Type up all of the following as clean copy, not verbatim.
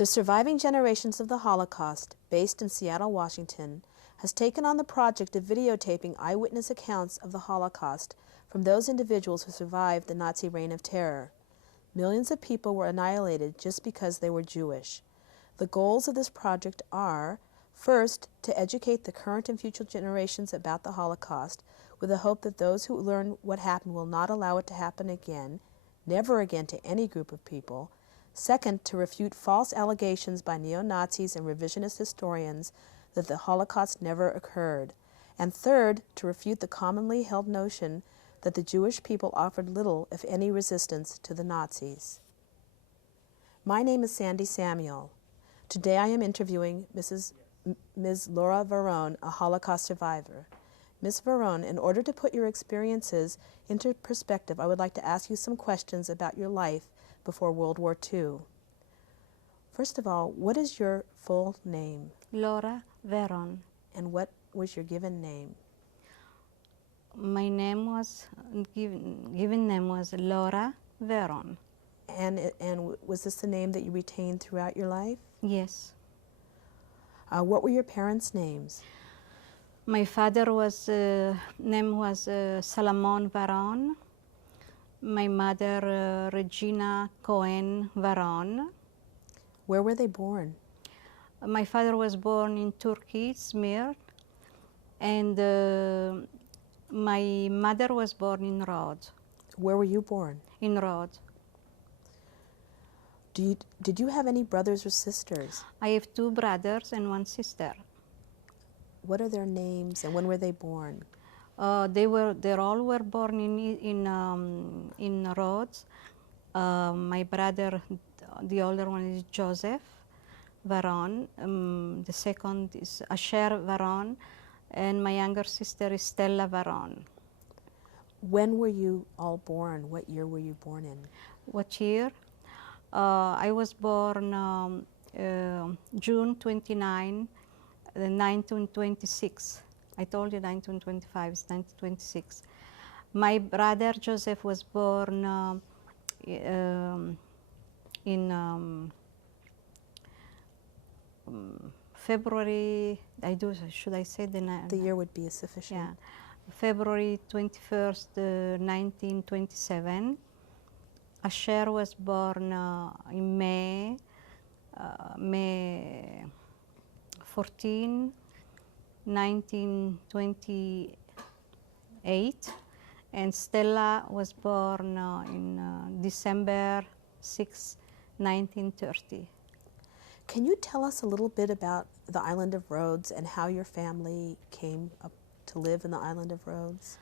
The Surviving Generations of the Holocaust, based in Seattle, Washington, has taken on the project of videotaping eyewitness accounts of the Holocaust from those individuals who survived the Nazi reign of terror. Millions of people were annihilated just because they were Jewish. The goals of this project are, first, to educate the current and future generations about the Holocaust, with the hope that those who learn what happened will not allow it to happen again, never again to any group of people. Second, to refute false allegations by neo-Nazis and revisionist historians that the Holocaust never occurred. And third, to refute the commonly held notion that the Jewish people offered little, if any, resistance to the Nazis. My name is Sandy Samuel. Today I am interviewing Ms. Laura Varon, a Holocaust survivor. Ms. Varon, in order to put your experiences into perspective, I would like to ask you some questions about your life before World War II. First of all, what is your full name? Laura Varon. And what was your given name? My name was, given name was Laura Varon. And was this the name that you retained throughout your life? Yes. What were your parents' names? My father was, name was Salomon Varon. My mother, Regina Cohen Varon. Where were they born? My father was born in Turkey, Izmir, and my mother was born in Rhodes. Where were you born? In Rhodes. Did you have any brothers or sisters? I have 2 brothers and 1 sister. What are their names and when were they born? They all were born in Rhodes. My brother, the older one, is Joseph Varon. The second is Asher Varon, and my younger sister is Stella Varon. When were you all born? What year were you born in? What year? I was born June 29, 1926. I told you 1925, it's 1926. My brother Joseph was born in February, should I say the name? The year would be sufficient. Yeah, February 21st, 1927. Asher was born in May 14, 1928, and Stella was born in December 6, 1930. Can you tell us a little bit about the island of Rhodes and how your family came up to live in the island of Rhodes?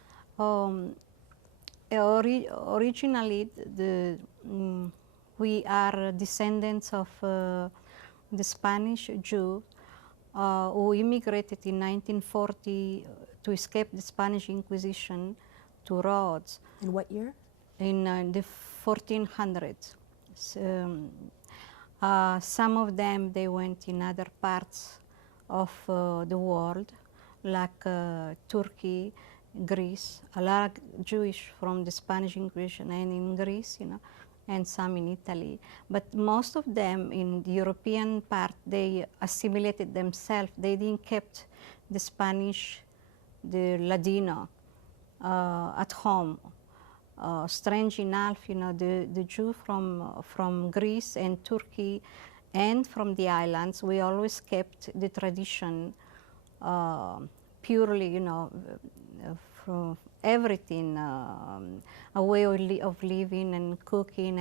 Originally, we are descendants of the Spanish Jew who immigrated in 1940 to escape the Spanish Inquisition to Rhodes. In what year? In the 1400s. Some of them, they went in other parts of the world, like Turkey, Greece, a lot of Jewish from the Spanish Inquisition and in Greece, and some in Italy. But most of them in the European part, they assimilated themselves. They didn't keep the Spanish, the Ladino at home. Strange enough, the Jew from Greece and Turkey and from the islands, we always kept the tradition purely, from everything, a way of living and cooking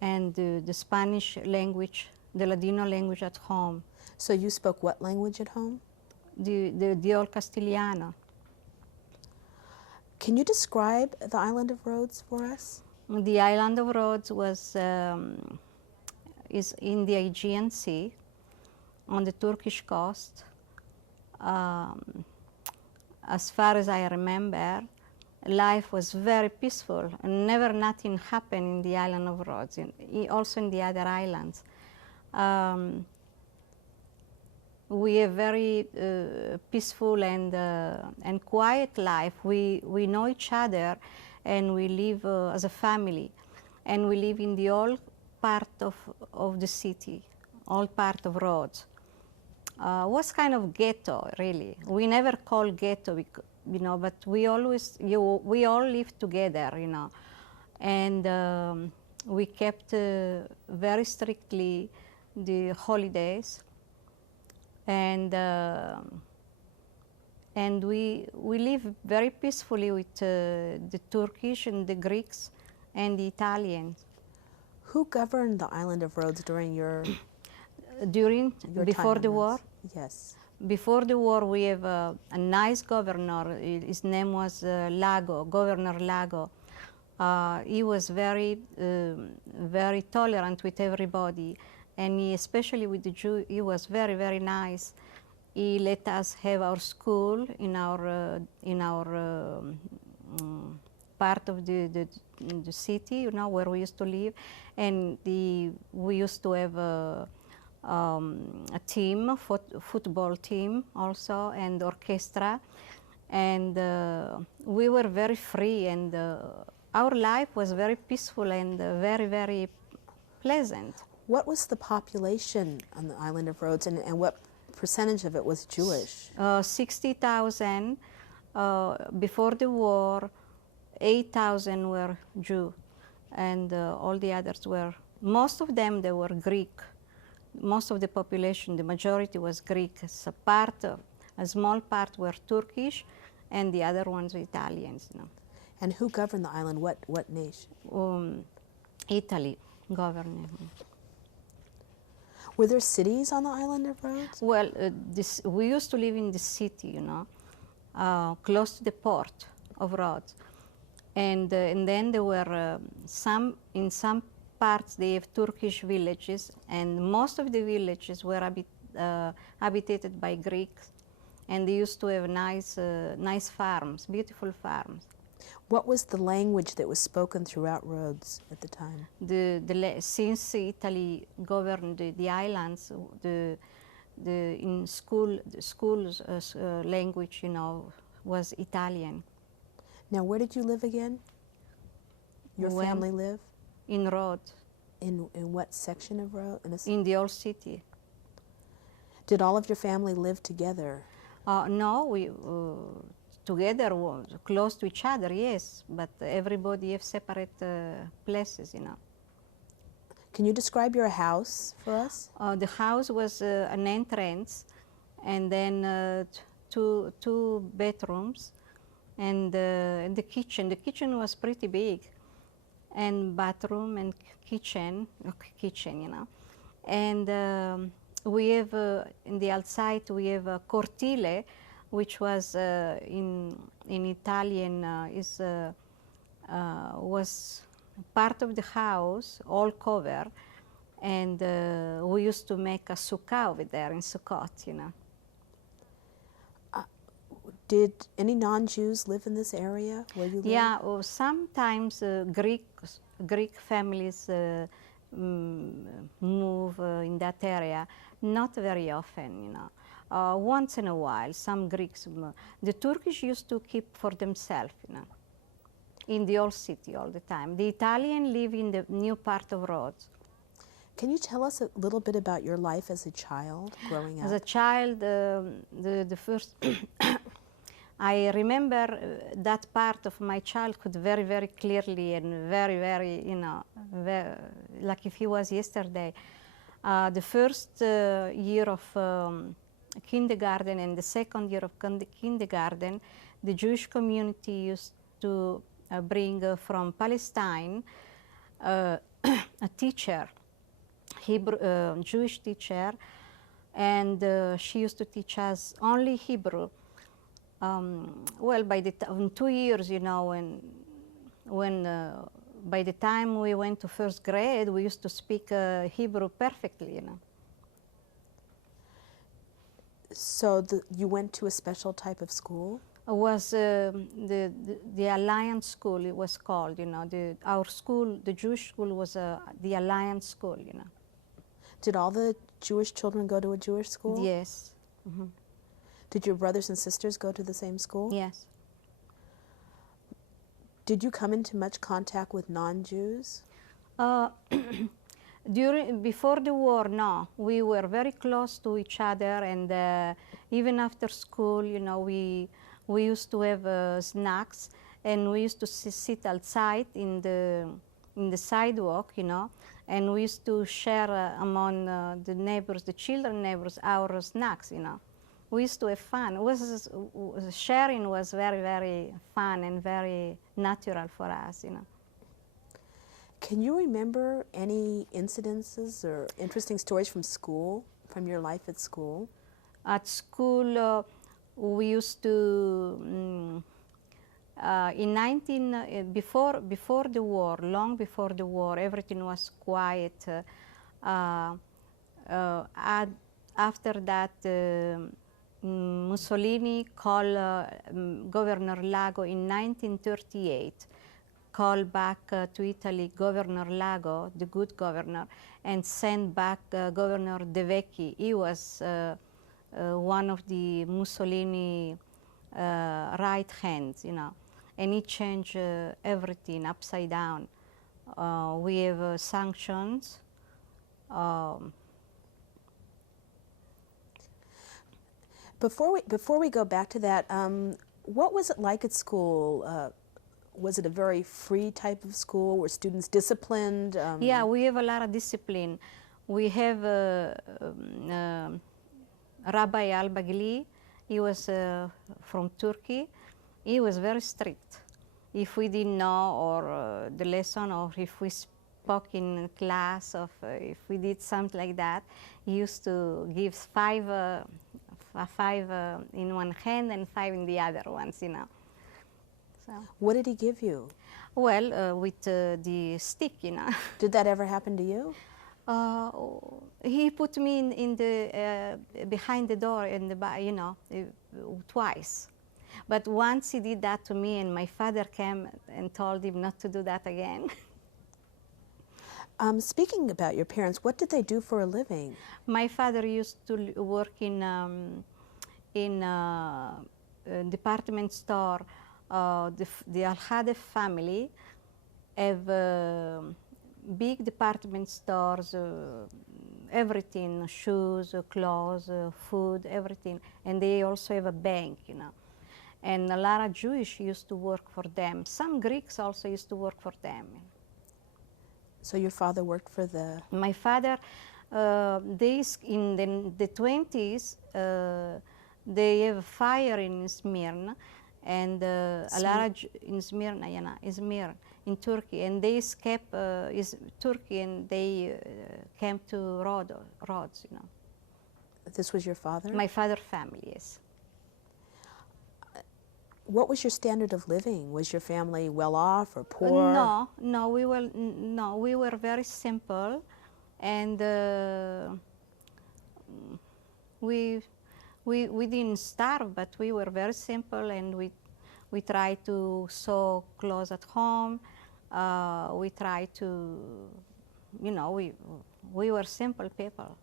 and the Spanish language, the Ladino language at home. So you spoke what language at home? The old Castiliano. Can you describe the island of Rhodes for us? The island of Rhodes is in the Aegean Sea, on the Turkish coast. As far as I remember, life was very peaceful, and never nothing happened in the island of Rhodes, also in the other islands. We have very peaceful and quiet life. We know each other, and we live as a family, and we live in the old part of the city all part of Rhodes. Was kind of ghetto, really. We never call ghetto, you know, but we always, we all lived together, you know, and we kept very strictly the holidays, and we live very peacefully with the Turkish and the Greeks and the Italians. Who governed the island of Rhodes during your Before time the on war? Rhodes? Yes. Before the war, we have a nice governor. His name was Lago, Governor Lago. He was very tolerant with everybody, and he, especially with the Jew, he was very, very nice. He let us have our school in our part of the city, you know, where we used to live, and we used to have a team, football team also, and orchestra, and we were very free, and our life was very peaceful and very, very pleasant. What was the population on the island of Rhodes, and what percentage of it was Jewish? 60,000. Before the war, 8,000 were Jew, and all the others were, most of them, they were Greek. Most of the population, the majority was Greek. So a small part were Turkish, and the other ones were Italians. You know. And who governed the island? What nation? Italy governed. Were there cities on the island of Rhodes? Well, we used to live in the city, you know, close to the port of Rhodes. And then there were in some parts they have Turkish villages, and most of the villages were habitated by Greeks, and they used to have nice farms, beautiful farms. What was the language that was spoken throughout Rhodes at the time? Since Italy governed the islands, the schools language, you know, was Italian. Now, where did you live again? Your family live? In Rhodes. In what section of Rhodes? In the old city. Did all of your family live together? No, we together, close to each other, yes, but everybody have separate places, you know. Can you describe your house for us? The house was an entrance, and then two bedrooms, and the kitchen. The kitchen was pretty big, and bathroom and kitchen, you know. And we have, in the outside, we have a cortile, which was in Italian was part of the house, all covered, and we used to make a sukkah over there in Sukkot, you know. Did any non-Jews live in this area where you live? Yeah, sometimes Greek families move in that area, not very often, you know. Once in a while, some Greeks. The Turkish used to keep for themselves, you know, in the old city all the time. The Italian live in the new part of Rhodes. Can you tell us a little bit about your life as a child, growing up? As a child, the first, I remember that part of my childhood very, very clearly, and very, very, you know, like if it was yesterday. The first year of kindergarten and the second year of kindergarten, the Jewish community used to bring from Palestine a teacher, Jewish teacher, and she used to teach us only Hebrew. Well, by the in 2 years, you know, when by the time we went to first grade, we used to speak Hebrew perfectly, you know. So you went to a special type of school? It was the Alliance School, it was called, you know. Our school, the Jewish school, was the Alliance School, you know. Did all the Jewish children go to a Jewish school? Yes. Mm-hmm. Did your brothers and sisters go to the same school? Yes. Did you come into much contact with non-Jews? Before the war, no, we were very close to each other, and even after school, you know, we used to have snacks, and we used to sit outside in the sidewalk, you know, and we used to share among the neighbors, the children neighbors, our snacks, you know. We used to have fun. Sharing was very, very fun and very natural for us, you know. Can you remember any incidences or interesting stories from school, from your life at school? At school, we used to, before the war, long before the war, everything was quiet. After that, Mussolini called Governor Lago in 1938, called back to Italy Governor Lago, the good governor, and sent back Governor De Vecchi. He was one of the Mussolini right hands, you know, and he changed everything upside down. We have sanctions. Before we go back to that, what was it like at school? Was it a very free type of school? Were students disciplined? Yeah, we have a lot of discipline. We have Rabbi Al-Bagli. He was from Turkey. He was very strict. If we didn't know or the lesson, or if we spoke in class, or if we did something like that, he used to give five in one hand and 5 in the other ones, you know. So. What did he give you? Well, with the stick, you know. Did that ever happen to you? He put me in the behind the door in the you know, twice. But once he did that to me, and my father came and told him not to do that again. Speaking about your parents, what did they do for a living? My father used to work in department store. The Al-Hadef family have big department stores, everything, shoes, clothes, food, everything. And they also have a bank, you know. And a lot of Jewish used to work for them. Some Greeks also used to work for them. So your father worked for the... My father, in the 20s, they have fire in Smyrna, and a lot of in Smyrna, Izmir, in Turkey, and they escaped Turkey, and they came to Rhodes, you know. This was your father? My father's family, yes. What was your standard of living? Was your family well off or poor? No, we were very simple, and we didn't starve, but we were very simple, and we tried to sew clothes at home. We tried to, you know, we were simple people.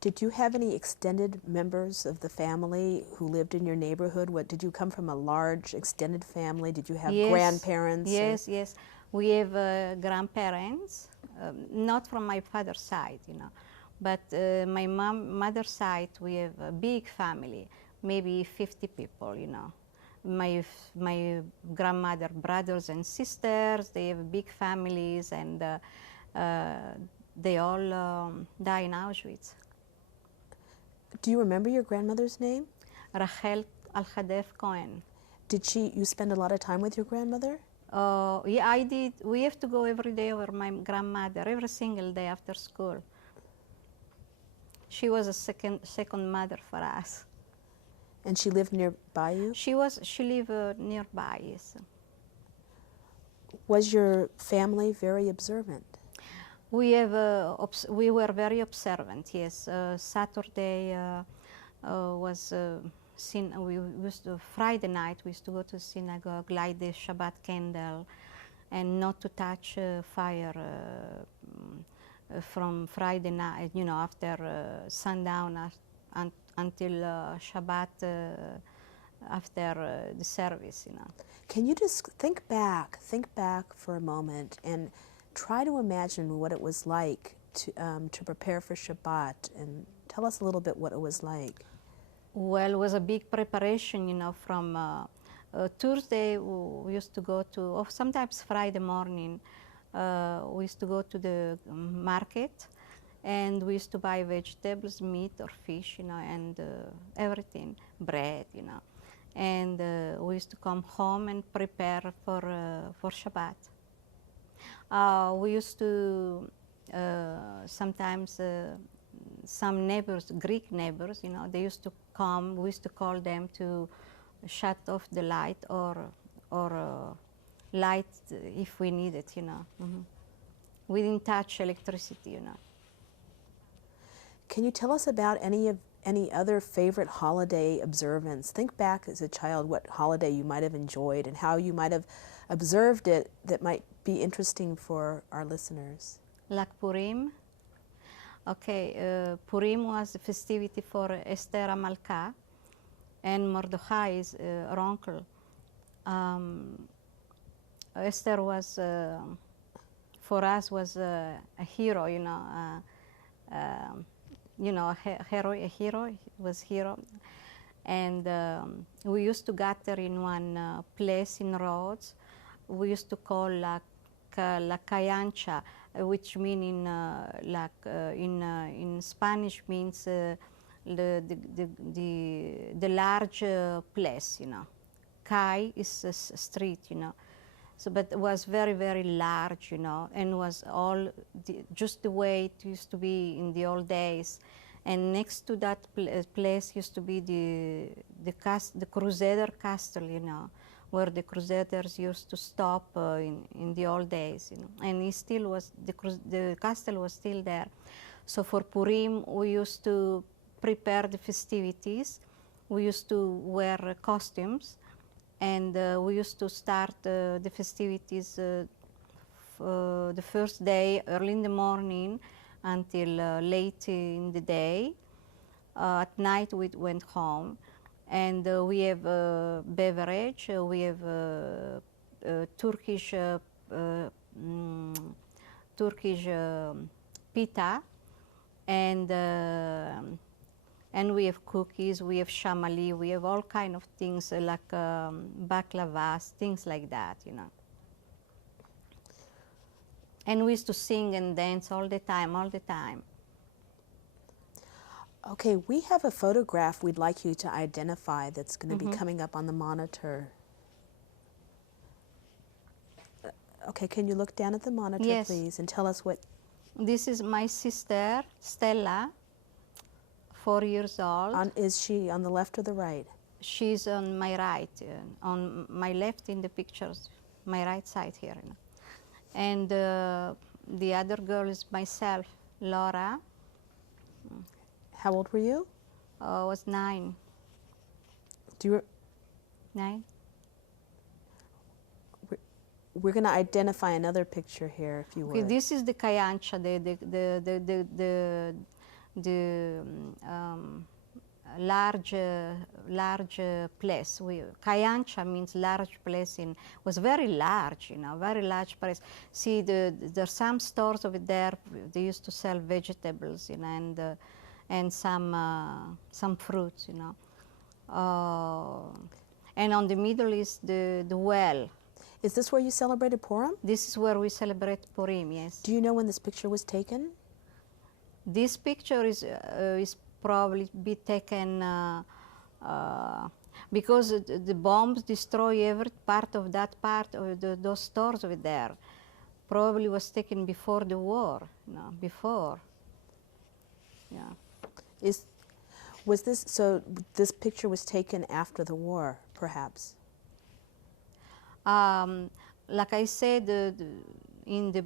Did you have any extended members of the family who lived in your neighborhood? Did you come from a large extended family? Did you have grandparents? Yes, yes. We have grandparents, not from my father's side, you know, but my mother's side, we have a big family, maybe 50 people, you know. My grandmother, brothers and sisters, they have big families, and they all die in Auschwitz. Do you remember your grandmother's name? Rachel Al-Hadef Cohen. Did you spend a lot of time with your grandmother? Yeah, I did. We have to go every day over my grandmother, every single day after school. She was a second mother for us. And she lived nearby you? She lived nearby, yes. Was your family very observant? We were very observant, yes. Saturday was Friday night we used to go to synagogue, light the Shabbat candle, and not to touch fire from Friday night, you know, after sundown until Shabbat after the service, you know. Can you just think back for a moment and try to imagine what it was like to prepare for Shabbat, and tell us a little bit what it was like. Well, it was a big preparation, you know, from Tuesday we used to go to, or sometimes Friday morning, we used to go to the market, and we used to buy vegetables, meat or fish, you know, and everything, bread, you know. And we used to come home and prepare for Shabbat. We used to sometimes some neighbors, Greek neighbors, you know, they used to come. We used to call them to shut off the light or light if we need it, you know. We didn't touch electricity, you know. Can you tell us about any other favorite holiday observance? Think back as a child what holiday you might have enjoyed and how you might have observed it that might be interesting for our listeners. Like Purim. Okay, Purim was a festivity for Esther Amalka and Mordechai's her uncle. Esther was, for us, was a hero, you know. You know, a hero was hero. And we used to gather in one place in Rhodes. We used to call La Cayancha, which mean in Spanish means the large place, you know. Kai is a street, you know. So, but it was very, very large, you know, and was all just the way it used to be in the old days. And next to that place used to be the Crusader Castle, you know, where the Crusaders used to stop in the old days, you know. And it still was, the castle was still there. So for Purim, we used to prepare the festivities. We used to wear costumes. And we used to start the festivities the first day early in the morning until late in the day. At night we went home, and we have beverage. We have Turkish pita, and we have cookies, we have shamali, we have all kind of things like baklavas, things like that, you know. And we used to sing and dance all the time, all the time. Okay, we have a photograph we'd like you to identify that's going to be coming up on the monitor. Okay, can you look down at the monitor, Yes. please, and tell us what... This is my sister, Stella, 4 years old. Is she on the left or the right? She's on my right, on my left in the pictures, my right side here. You know. And the other girl is myself, Laura. How old were you? I was 9. Do you... 9? We're going to identify another picture here, if you would. Okay, this is the Cayancha, the large place. Cayancha means large place. Was very large, you know, very large place. See, there's some stores over there. They used to sell vegetables, you know, and some fruits, you know. And on the middle is the well. Is this where you celebrated Purim? This is where we celebrate Purim, yes. Do you know when this picture was taken? This picture is probably be taken because the bombs destroy every part of that part of those stores over there. Probably was taken before the war, no, before. Yeah. Was this, so this picture was taken after the war, perhaps? Like I said, in the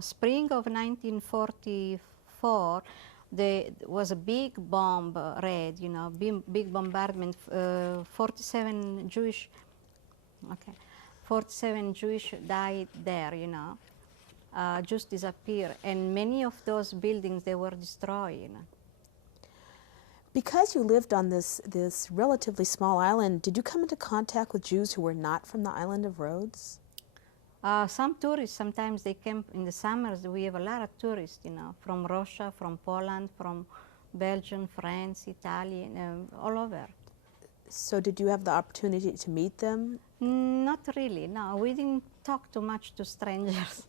spring of 1944, there was a big bomb raid, you know, big bombardment. 47 Jewish died there, you know, just disappeared, and many of those buildings, they were destroyed, you know. Because you lived on this relatively small island, did you come into contact with Jews who were not from the island of Rhodes? Some tourists, sometimes they came in the summers. We have a lot of tourists, from Russia, from Poland, from Belgium, France, Italy, all over. So did you have the opportunity to meet them? Not really, no. We didn't talk too much to strangers.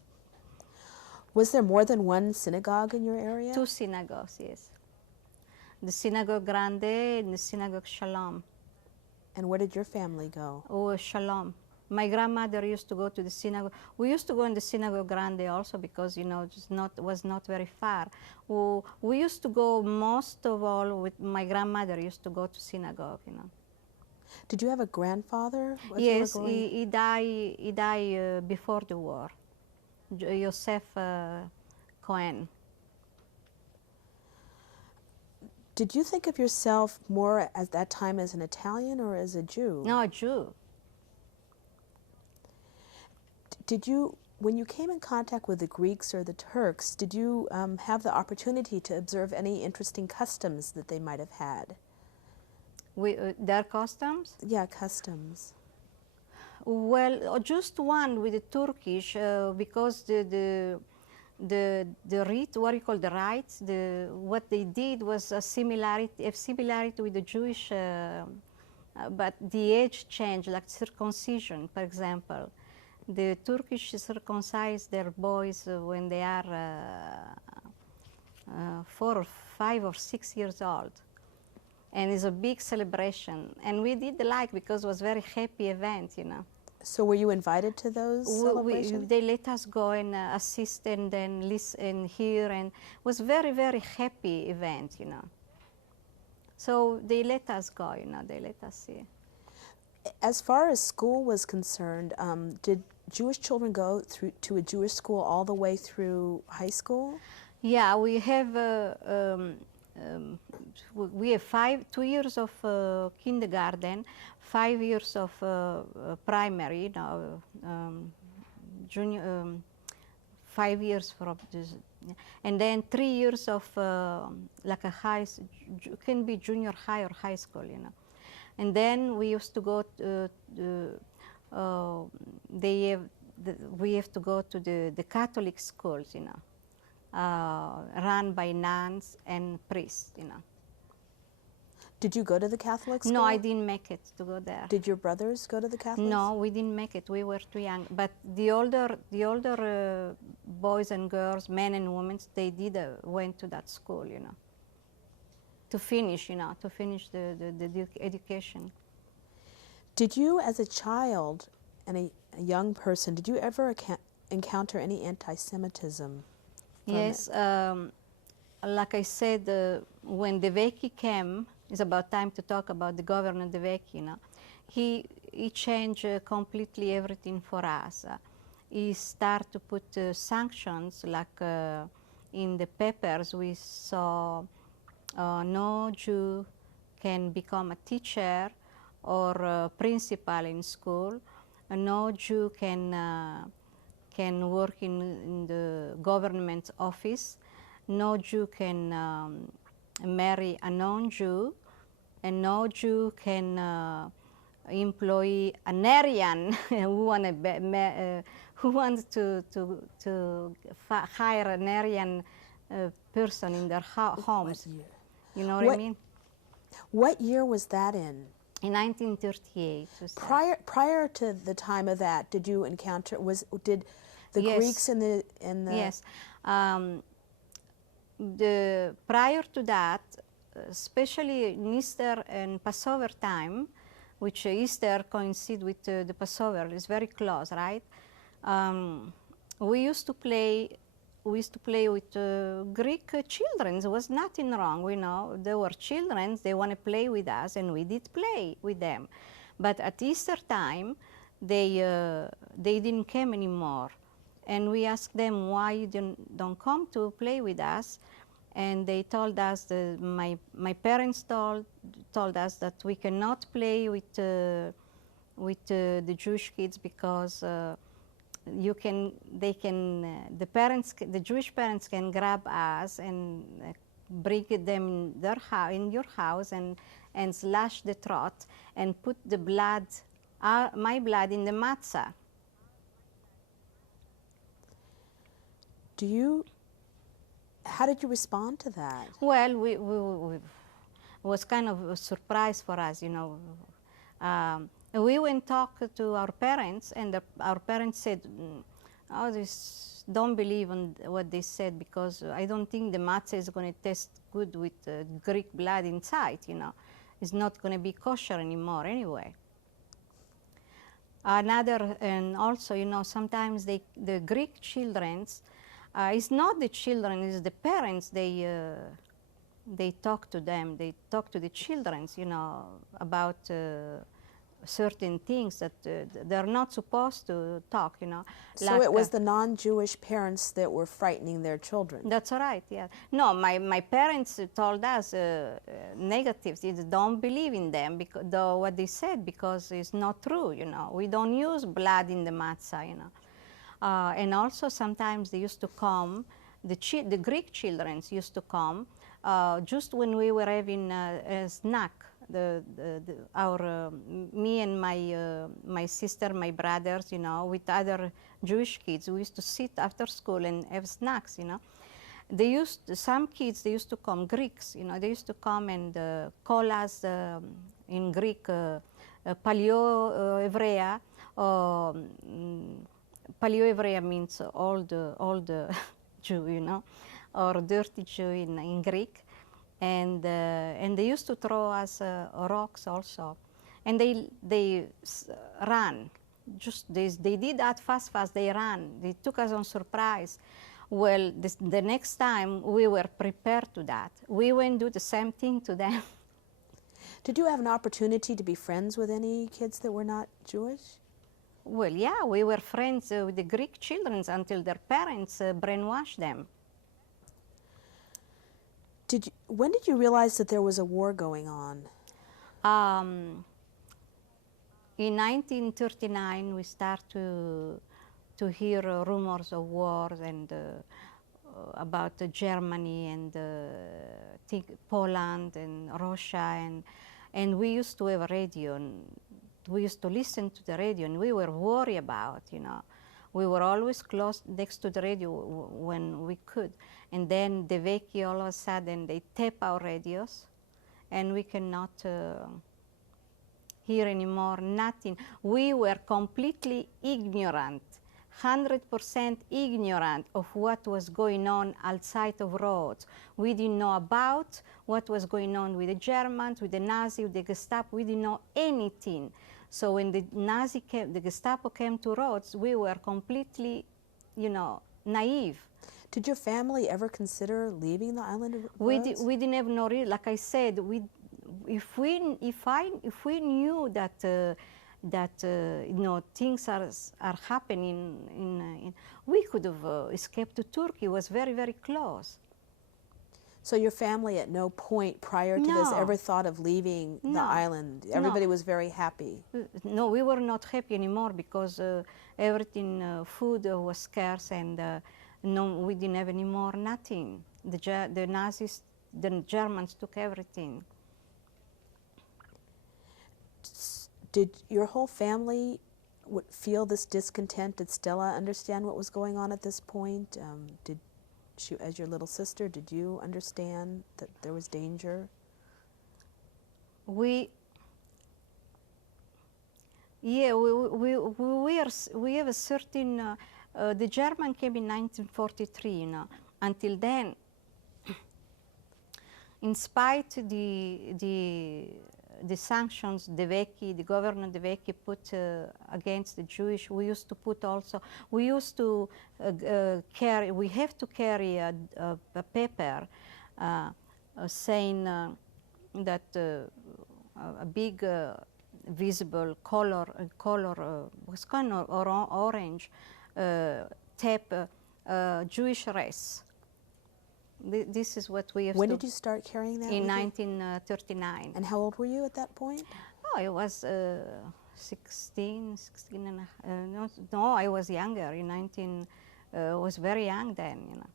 Was there more than one synagogue in your area? 2 synagogues, yes. The Synagogue Grande and the Synagogue Shalom. And where did your family go? Oh, Shalom. My grandmother used to go to the synagogue. We used to go in the Synagogue Grande also because, was not very far. We used to go most of all with my grandmother used to go to synagogue, Did you have a grandfather? Yes, he died before the war. Yosef Cohen. Did you think of yourself more at that time as an Italian or as a Jew? No, a Jew. Did you, when you came in contact with the Greeks or the Turks, did you have the opportunity to observe any interesting customs that they might have had? Their customs? Yeah, customs. Well, just one with the Turkish, because the rite, what you call the rites, what they did was a similarity with the Jewish, but the age changed, like circumcision, for example. The Turkish circumcise their boys when they are 4 or 5 or 6 years old. And it's a big celebration. And we did because it was a very happy event, So were you invited to those celebrations? They let us go and assist and then listen and hear, and it was very, very happy event, So they let us go, they let us see. As far as school was concerned, did Jewish children go to a Jewish school all the way through high school? Yeah, we have 2 years of kindergarten, 5 years of primary, junior, 5 years from this, and then 3 years of like a can be junior high or high school, And then we used to go we have to go to the Catholic schools, run by nuns and priests, Did you go to the Catholic school? No, I didn't make it to go there. Did your brothers go to the Catholic school? No, we didn't make it. We were too young. But the older boys and girls, men and women, they went to that school, to finish, the education. Did you, as a child and a young person, did you ever encounter any anti-Semitism? Yes, like I said, when the Vecchi came, it's about time to talk about the governor De Vecchi, he changed completely everything for us. He started to put sanctions, like in the papers we saw no Jew can become a teacher or a principal in school. No Jew can work in the government office. No Jew can marry a non-Jew, and no Jew can employ an Aryan who wants to hire an Aryan person in their homes. You know what I mean? What year was that in? In 1938. Prior to the time of that, did you encounter, did the Yes. Greeks and the Yes. Prior to that, especially in Easter and Passover time, which Easter coincides with the Passover, is very close, right? We used to play with Greek children. There was nothing wrong, They were children, they want to play with us, and we did play with them. But at Easter time, they didn't come anymore. And we asked them why you don't come to play with us. And they told us, my parents told us that we cannot play with the Jewish kids because the Jewish parents can grab us and bring them in, in your house and slash the throat and put the blood, my blood, in the matzah. How did you respond to that? Well, it was kind of a surprise for us, you know. We went and talked to our parents, and our parents said, "Oh, don't believe in what they said, because I don't think the matzah is going to taste good with Greek blood inside, you know. It's not going to be kosher anymore anyway." And also, you know, sometimes the Greek children's, it's not the children, it's the parents, they talk to them, they talk to the children, you know, about certain things that they're not supposed to talk, you know. So like, it was the non-Jewish parents that were frightening their children. That's right, yeah. No, my parents told us negatives. Don't believe in them, because what they said, because it's not true, you know. We don't use blood in the matzah, you know. And also sometimes they used to come, the Greek children used to come just when we were having a snack. Me and my sister, my brothers, you know, with other Jewish kids, we used to sit after school and have snacks, you know. Some kids, they used to come, Greeks, you know, they used to come and call us in Greek Paleo Paleo means old Jew, you know, or dirty Jew in Greek. And they used to throw us rocks also. And they ran. They did that fast, they ran. They took us on surprise. Well, the next time we were prepared to that. We went do the same thing to them. Did you have an opportunity to be friends with any kids that were not Jewish? Well, yeah, we were friends with the Greek children until their parents brainwashed them. When did you realize that there was a war going on? In 1939, we start to hear rumors of wars and about Germany and Poland and Russia, and we used to have a radio, and we used to listen to the radio, and we were worried about, you know. We were always close next to the radio when we could. And then the Vecchi, all of a sudden, they tape our radios, and we cannot hear anymore, nothing. We were completely ignorant, 100% ignorant of what was going on outside of Rhodes. We didn't know about what was going on with the Germans, with the Nazis, with the Gestapo. We didn't know anything. So when the the Gestapo came to Rhodes, we were completely, you know, naive. Did your family ever consider leaving the island of Rhodes? We didn't have no real, like I said, if we knew that you know, things are happening we could have escaped to Turkey. It was very, very close. So your family at no point prior to this ever thought of leaving the island? Everybody was very happy? No, we were not happy anymore, because everything, food was scarce, and no, we didn't have any more, nothing. The Nazis, the Germans took everything. Did your whole family feel this discontent? Did Stella understand what was going on at this point? Did she, as your little sister, did you understand that there was danger? We have a certain. The German came in 1943. You know, until then, in spite the sanctions the governor De Vecchi put against the Jewish, we used to put also, we used to carry, we have to carry a paper saying that a big visible color was kind of orange, tape, Jewish race. This is what we have. When did you start carrying that? In 1939. And how old were you at that point? Oh, I was 16 and a half. No, I was younger. I was very young then, you know.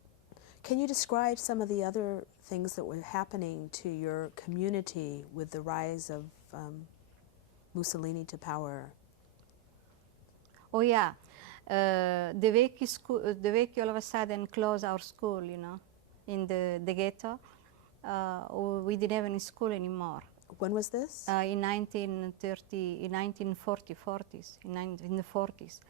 Can you describe some of the other things that were happening to your community with the rise of Mussolini to power? Oh yeah, the Vecchi all of a sudden closed our school, you know, in the ghetto. We didn't have any school anymore. When was this? In 1930, in 1940, 40s, in the 40s.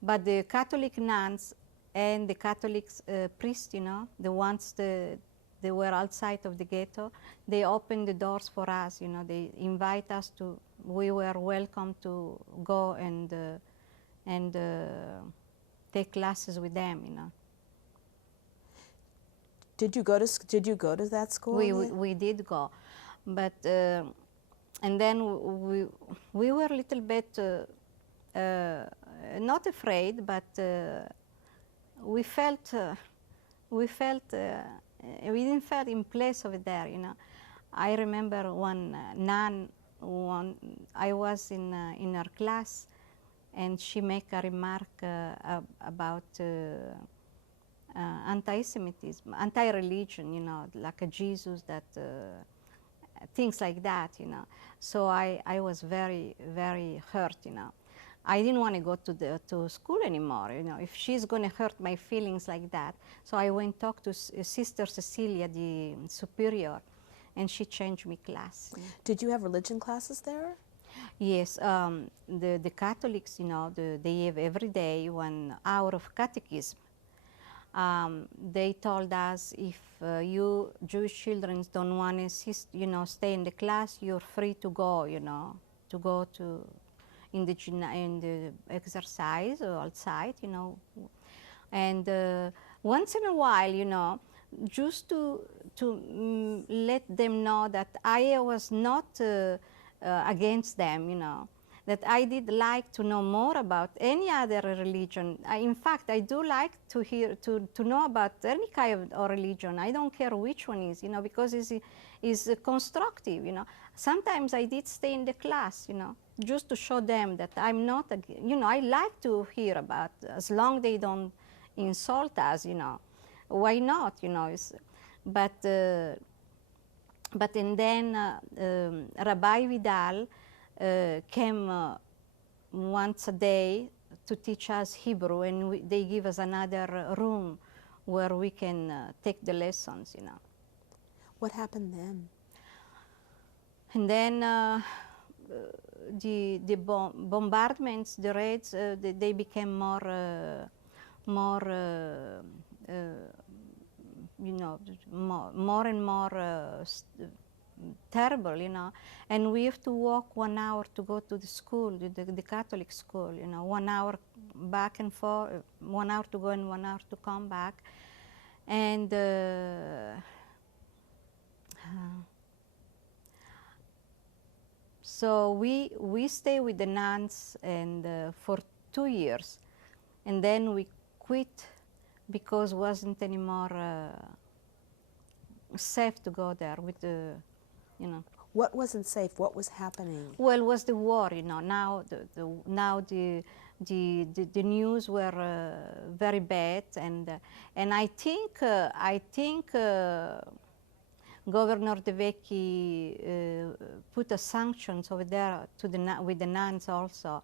But the Catholic nuns and the Catholic priests, you know, the ones they were outside of the ghetto, they opened the doors for us, you know, they invite us to, we were welcome to go and take classes with them, you know. Did you go to that school? We did go, but and then we were a little bit not afraid, but we didn't feel in place over there, you know. I remember one nun, I was in her class, and she make a remark about anti-Semitism, anti-religion, you know, like a Jesus, that things like that, you know. So I was very, very hurt, you know. I didn't want to go to school anymore, you know, if she's going to hurt my feelings like that. So I went talk to Sister Cecilia, the superior, and she changed me class. Did you have religion classes there? Yes, the Catholics, you know, they have every day 1 hour of catechism. They told us, if you Jewish children don't want to, you know, stay in the class, you're free to go, you know, to go to in the exercise or outside, you know. And once in a while, you know, just to let them know that I was not against them, you know, that I did like to know more about any other religion. In fact, I do like to hear, to know about any kind of religion. I don't care which one is, you know, because it's constructive, you know. Sometimes I did stay in the class, you know, just to show them that I'm not, you know, I like to hear about, as long they don't insult us, you know. Why not, you know? But and then Rabbi Vidal came once a day to teach us Hebrew, and they give us another room where we can take the lessons, you know. What happened then? And then the bombardments, the raids, they became more, you know, more and more terrible, you know. And we have to walk 1 hour to go to the school, the Catholic school, you know, 1 hour back and forth, 1 hour to go and 1 hour to come back. And so we stay with the nuns and for 2 years, and then we quit because wasn't anymore safe to go there with the, you know. What wasn't safe? What was happening? Well, it was the war, you know. Now the news were very bad, and I think Governor De Vecchi put a sanctions over there to with the nuns also.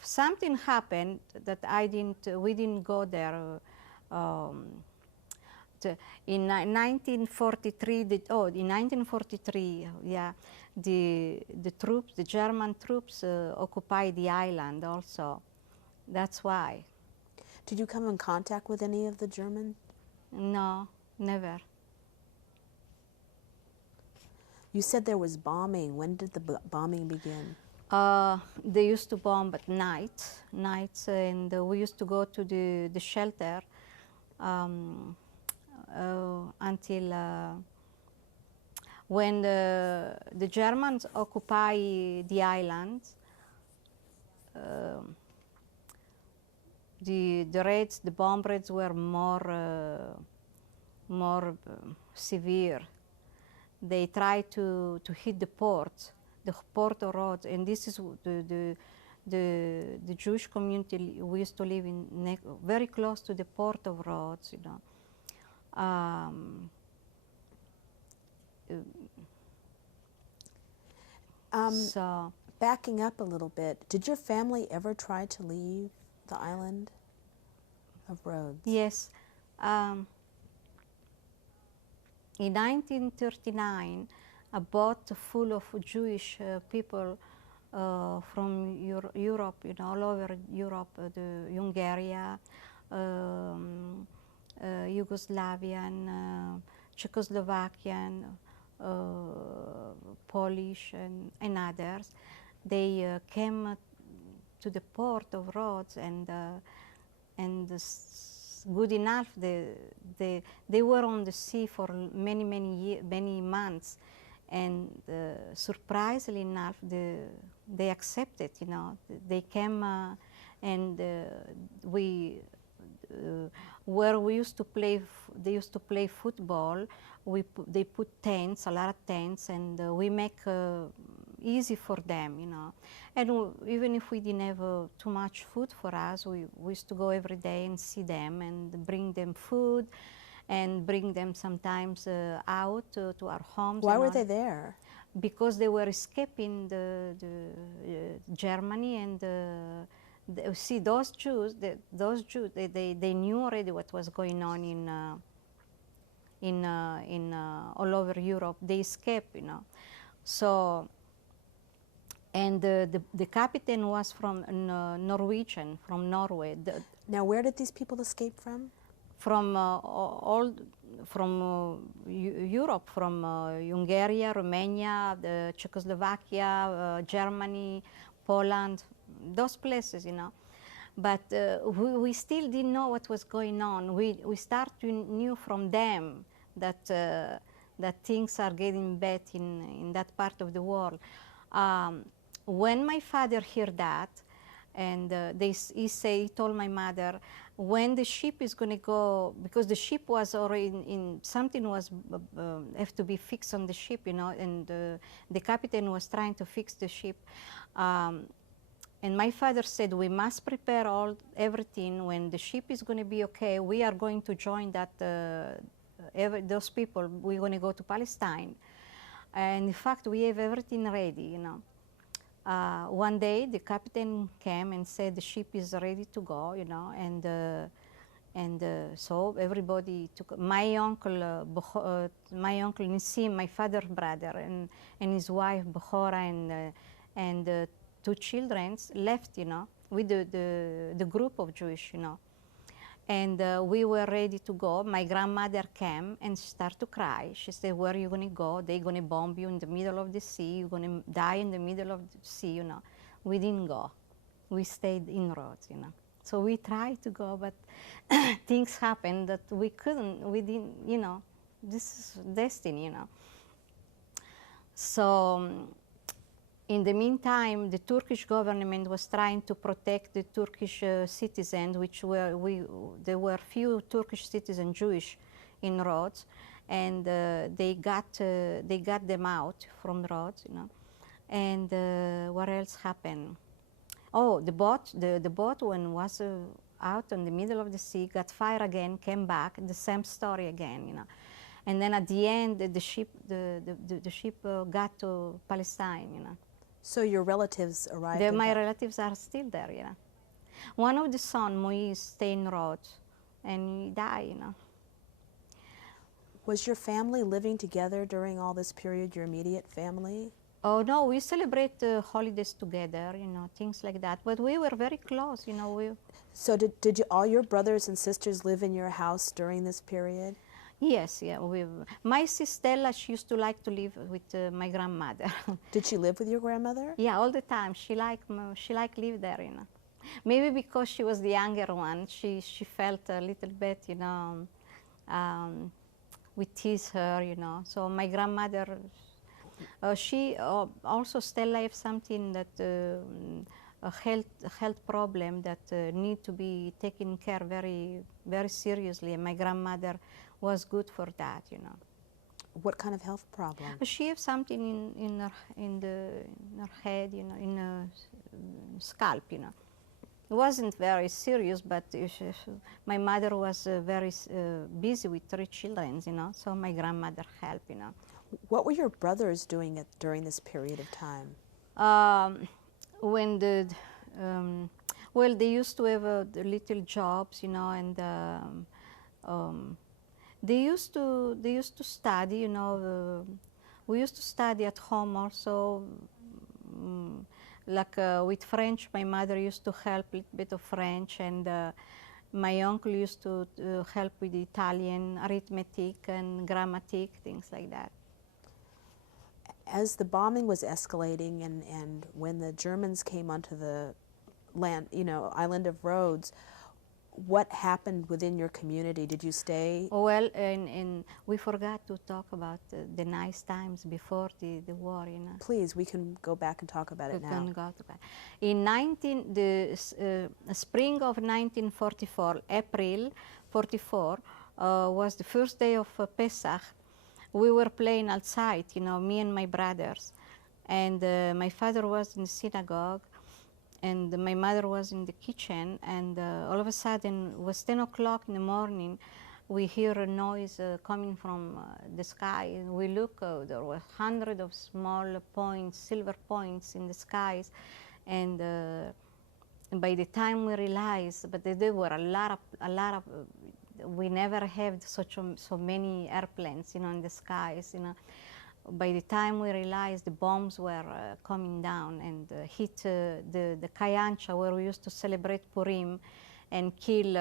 Something happened that we didn't go there. In 1943, in 1943, yeah, the German troops occupied the island also. That's why. Did you come in contact with any of the German? No, never. You said there was bombing. When did the bombing begin? They used to bomb at nights, and we used to go to the shelter until when the Germans occupy the island. The raids, the bomb raids were more severe. They tried to hit the ports. the port of Rhodes, and this is the Jewish community. We used to live in very close to the port of Rhodes, you know. So backing up a little bit, did your family ever try to leave the island of Rhodes? yes, in 1939, a boat full of Jewish people from Europe, you know, all over Europe, the Hungary, Yugoslavian, Czechoslovakian, Polish, and others. They came to the port of Rhodes, and good enough, they were on the sea for many months, and surprisingly enough, they accepted. You know, they came and where we used to play. They used to play football. They put tents, a lot of tents, and we make easy for them, you know. And even if we didn't have too much food for us, we used to go every day and see them and bring them food and bring them sometimes out to our homes. Why were they there? Because they were escaping the Germany, and see, those Jews, they knew already what was going on in all over Europe. They escaped, you know. So, and the captain was from Norwegian, from Norway. Now, where did these people escape from? From Europe, from Hungary, Romania, Czechoslovakia, Germany, Poland, those places, you know. But we still didn't know what was going on. We knew from them that that things are getting bad in that part of the world. When my father heard that, and he told my mother, when the ship is going to go, because the ship was already something was have to be fixed on the ship, you know, and the captain was trying to fix the ship. And my father said, we must prepare everything. When the ship is going to be okay, we are going to join that those people. We're going to go to Palestine. And in fact, we have everything ready, you know. One day, the captain came and said the ship is ready to go, you know, and so everybody took. My uncle Nissim, my father's brother, and his wife Bechora, and 2 children left, you know, with the group of Jewish, you know. And we were ready to go. My grandmother came and started to cry. She said, where are you going to go? They're going to bomb you in the middle of the sea. You're going to die in the middle of the sea, you know. We didn't go. We stayed in Rhodes, you know. So we tried to go, but things happened that we couldn't. We didn't, you know. This is destiny, you know. So in the meantime, the Turkish government was trying to protect the Turkish citizens, which there were few Turkish citizens, Jewish, in Rhodes, and they got them out from Rhodes, you know. And what else happened? Oh, the boat when was out in the middle of the sea, got fire again, came back, the same story again, you know. And then at the end, the ship got to Palestine, you know. So your relatives arrived? My relatives are still there, you know. One of the sons, Moise, stayed in Rhodes, and he died, you know. Was your family living together during all this period, your immediate family? Oh, no, we celebrate holidays together, you know, things like that. But we were very close, you know. So did all your brothers and sisters live in your house during this period? Yes, yeah. My sister, she used to like to live with my grandmother. Did she live with your grandmother? Yeah, all the time. She liked live there, you know. Maybe because she was the younger one, she felt a little bit, you know, we tease her, you know. So my grandmother, she also still have something that a health problem that need to be taken care very, very seriously. And my grandmother was good for that, you know. What kind of health problem? She has something in her head, you know, in her scalp, you know. It wasn't very serious, but my mother was very busy with 3 children, you know, so my grandmother helped, you know. What were your brothers doing during this period of time? When well, they used to have the little jobs, you know, and they used to study, you know. We used to study at home also. Like with French, my mother used to help a little bit of French, and my uncle used to help with Italian, arithmetic and grammatic, things like that. As the bombing was escalating and when the Germans came onto the land, you know, island of Rhodes, what happened within your community? Did you stay? Well, and we forgot to talk about the nice times before the war, you know. Please, we can go back and talk about it now. Can go to that. In spring of 1944, April 44, was the first day of Pesach. We were playing outside, you know, me and my brothers. And my father was in the synagogue, and my mother was in the kitchen, and all of a sudden, it was 10 o'clock in the morning, we hear a noise coming from the sky, and we look, there were hundreds of small points, silver points in the skies, and by the time we realized, but there were a lot of, we never had so many airplanes, you know, in the skies, you know. By the time we realized the bombs were coming down and hit the Kayancha, where we used to celebrate Purim, and kill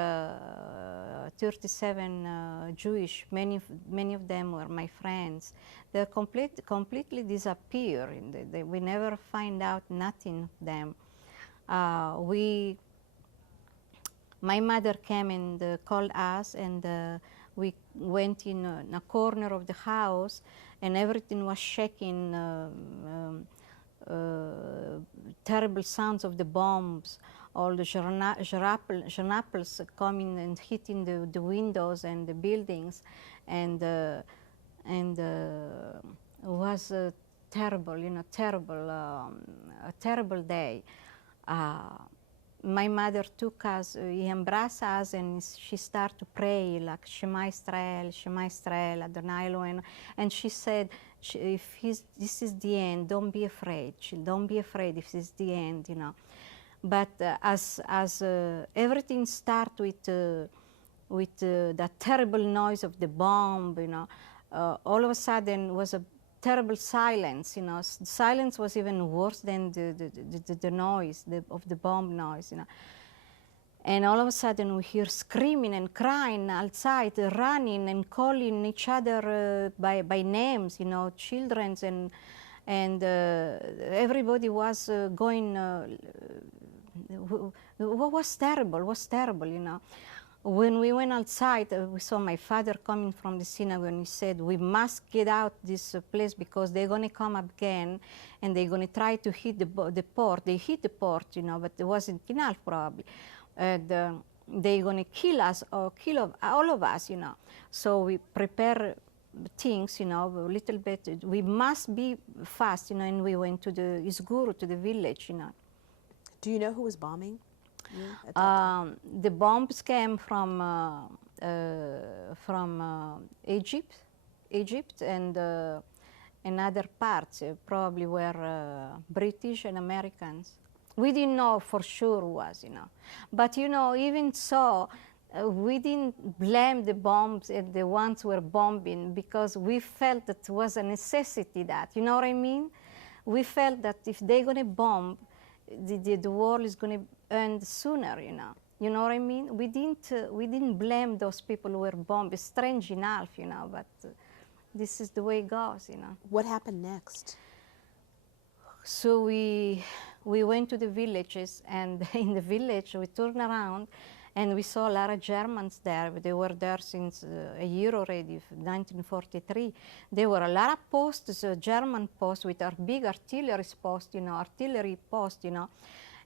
37 Jewish. Many of them were my friends. They completely disappeared. We never find out nothing of them. My mother came and called us, and we went in a corner of the house, and everything was shaking, terrible sounds of the bombs, all the shrapnels coming and hitting the windows and the buildings, and it was terrible, you know, a terrible day. My mother took us, he embraced us, and she started to pray, like, Shema Israel, Adonai Eloheinu. And she said, this is the end, don't be afraid. Don't be afraid if this is the end, you know. But as everything started with that terrible noise of the bomb, you know, all of a sudden was a terrible silence, you know. The silence was even worse than the noise of the bomb noise, you know. And all of a sudden we hear screaming and crying outside, running and calling each other by names, you know, children, and everybody was going. Was terrible, you know. When we went outside, we saw my father coming from the synagogue, and he said, we must get out this place because they're going to come up again, and they're going to try to hit the port. They hit the port, you know, but it wasn't enough probably. And they're going to kill us or kill all of us, you know. So we prepare things, you know, a little bit. We must be fast, you know, and we went to the Isguru, to the village, you know. Do you know who was bombing? The bombs came from Egypt, and other parts probably were British and Americans. We didn't know for sure who was, you know. But, you know, even so, we didn't blame the bombs and the ones who were bombing, because we felt that it was a necessity that, you know what I mean? We felt that if they're going to bomb, the war is going to end sooner, you know. You know what I mean? We didn't blame those people who were bombed. It's strange enough, you know, but this is the way it goes, you know. What happened next? So we went to the villages, and in the village we turned around, and we saw a lot of Germans there. They were there since a year already, 1943. There were a lot of posts, German posts with our big artillery posts, you know,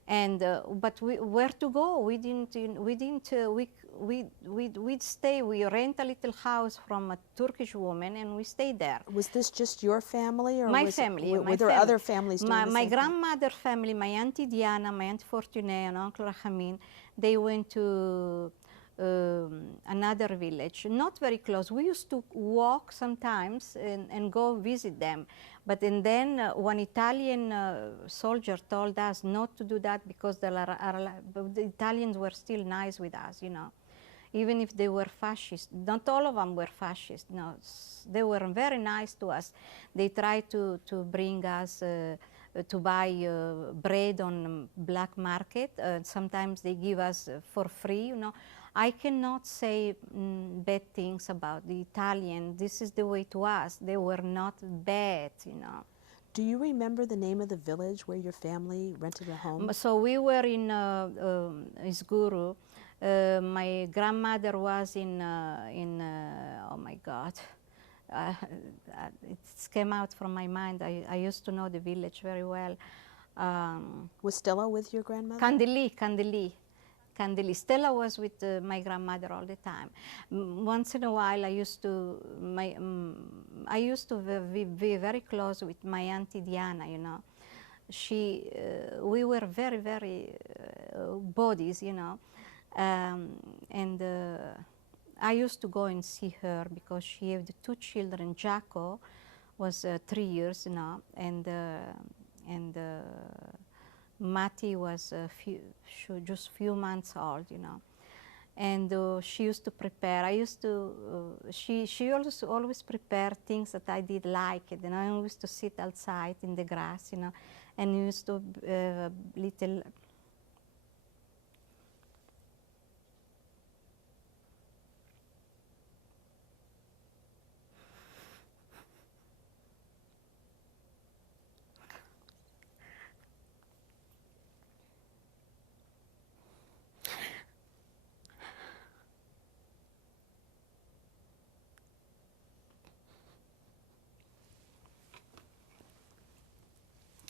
And but where to go? We'd stay. We rent a little house from a Turkish woman, and we stayed there. Was this just your family, or My was family. were My there family. other families doing the My same thing? grandmother family, my auntie Diana, my auntie Fortuné, and uncle Rahamin, they went to another village, not very close. We used to walk sometimes and go visit them. But and then one Italian soldier told us not to do that because the Italians were still nice with us, you know. Even if they were fascist. Not all of them were fascist. No, they were very nice to us. They tried to bring us to buy bread on black market. Sometimes they give us for free, you know. I cannot say bad things about the Italian. This is the way it was. They were not bad, you know. Do you remember the name of the village where your family rented a home? So we were in Isguru. My grandmother was in oh my God, it came out from my mind. I used to know the village very well. Was Stella with your grandmother? Kandili. Stella was with my grandmother all the time. Once in a while, I used to be very close with my auntie Diana. You know, we were very buddies. You know, and I used to go and see her because she had the two children. Jaco was 3 years now, and Mati was just few months old, you know, and she used to prepare. She always prepared things that I did like, and I used to sit outside in the grass, you know, and used to little.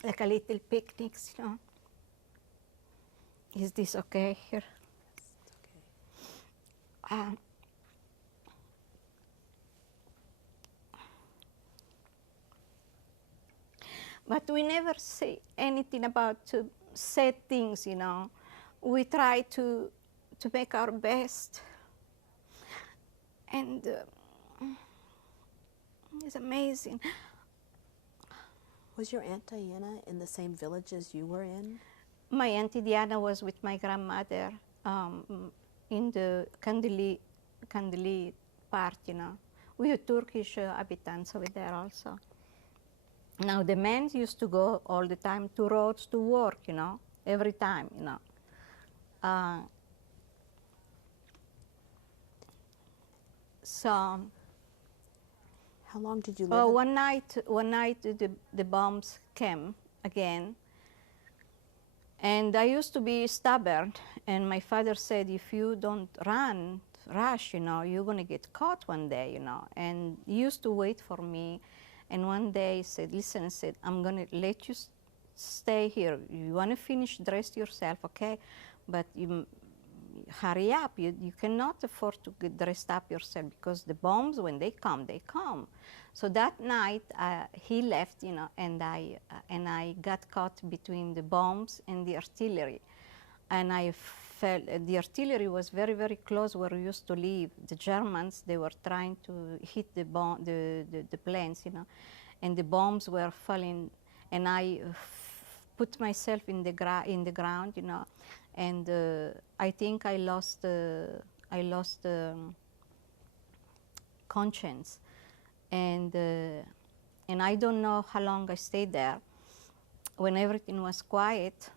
Like a little picnics, you know. Is this okay here? Yes, okay. But we never say anything about sad things, you know. We try to make our best. And it's amazing. Was your Aunt Diana in the same village as you were in? My Auntie Diana was with my grandmother in the Kandili part, you know. We had Turkish inhabitants over there also. Now, the men used to go all the time to Rhodes to work, you know, every time, you know. So. How long did you live? One night the bombs came again, and I used to be stubborn. And my father said, "If you don't rush, you know, you're gonna get caught one day, you know." And he used to wait for me. And one day he said, "Listen," I said, "I'm gonna let you stay here. You wanna finish, dress yourself, okay? But you hurry up. You cannot afford to get dressed up yourself because the bombs, when they come, they come." So that night he left, you know, and I got caught between the bombs and the artillery, and I felt the artillery was very close where we used to live. The Germans, they were trying to hit the planes, you know, and the bombs were falling, and I put myself in the ground, you know. And I think I lost conscience, and I don't know how long I stayed there. When everything was quiet,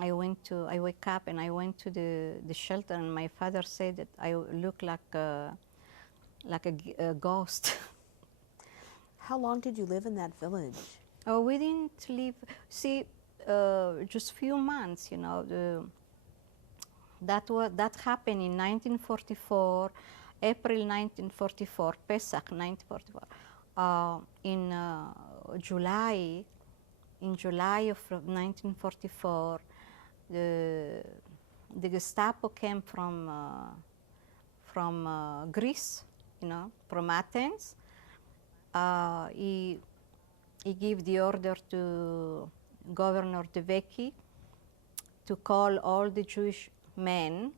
I wake up and I went to the shelter, and my father said that I look like a ghost. How long did you live in that village? Oh, we didn't live. See, just few months, you know. That happened in 1944, April 1944, Pesach 1944. In July of 1944, the Gestapo came from Greece, you know, from Athens. He gave the order to Governor De Vecchi to call all the Jewish men,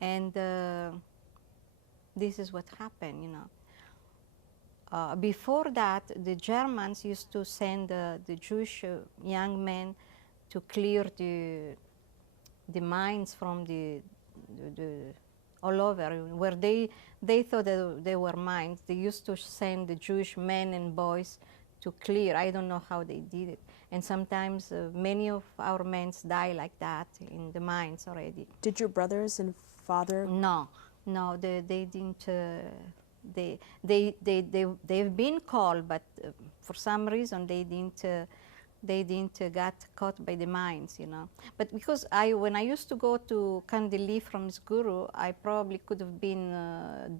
and this is what happened, you know. Before that, the Germans used to send the Jewish young men to clear the mines from the all over, where they thought that they were mines. They used to send the Jewish men and boys to clear. I don't know how they did it. And sometimes many of our men die like that in the mines already. Did your brothers and father? No, they didn't. They've been called, but for some reason they didn't get caught by the mines, you know. But because when I used to go to Kandili from this guru, I probably could have been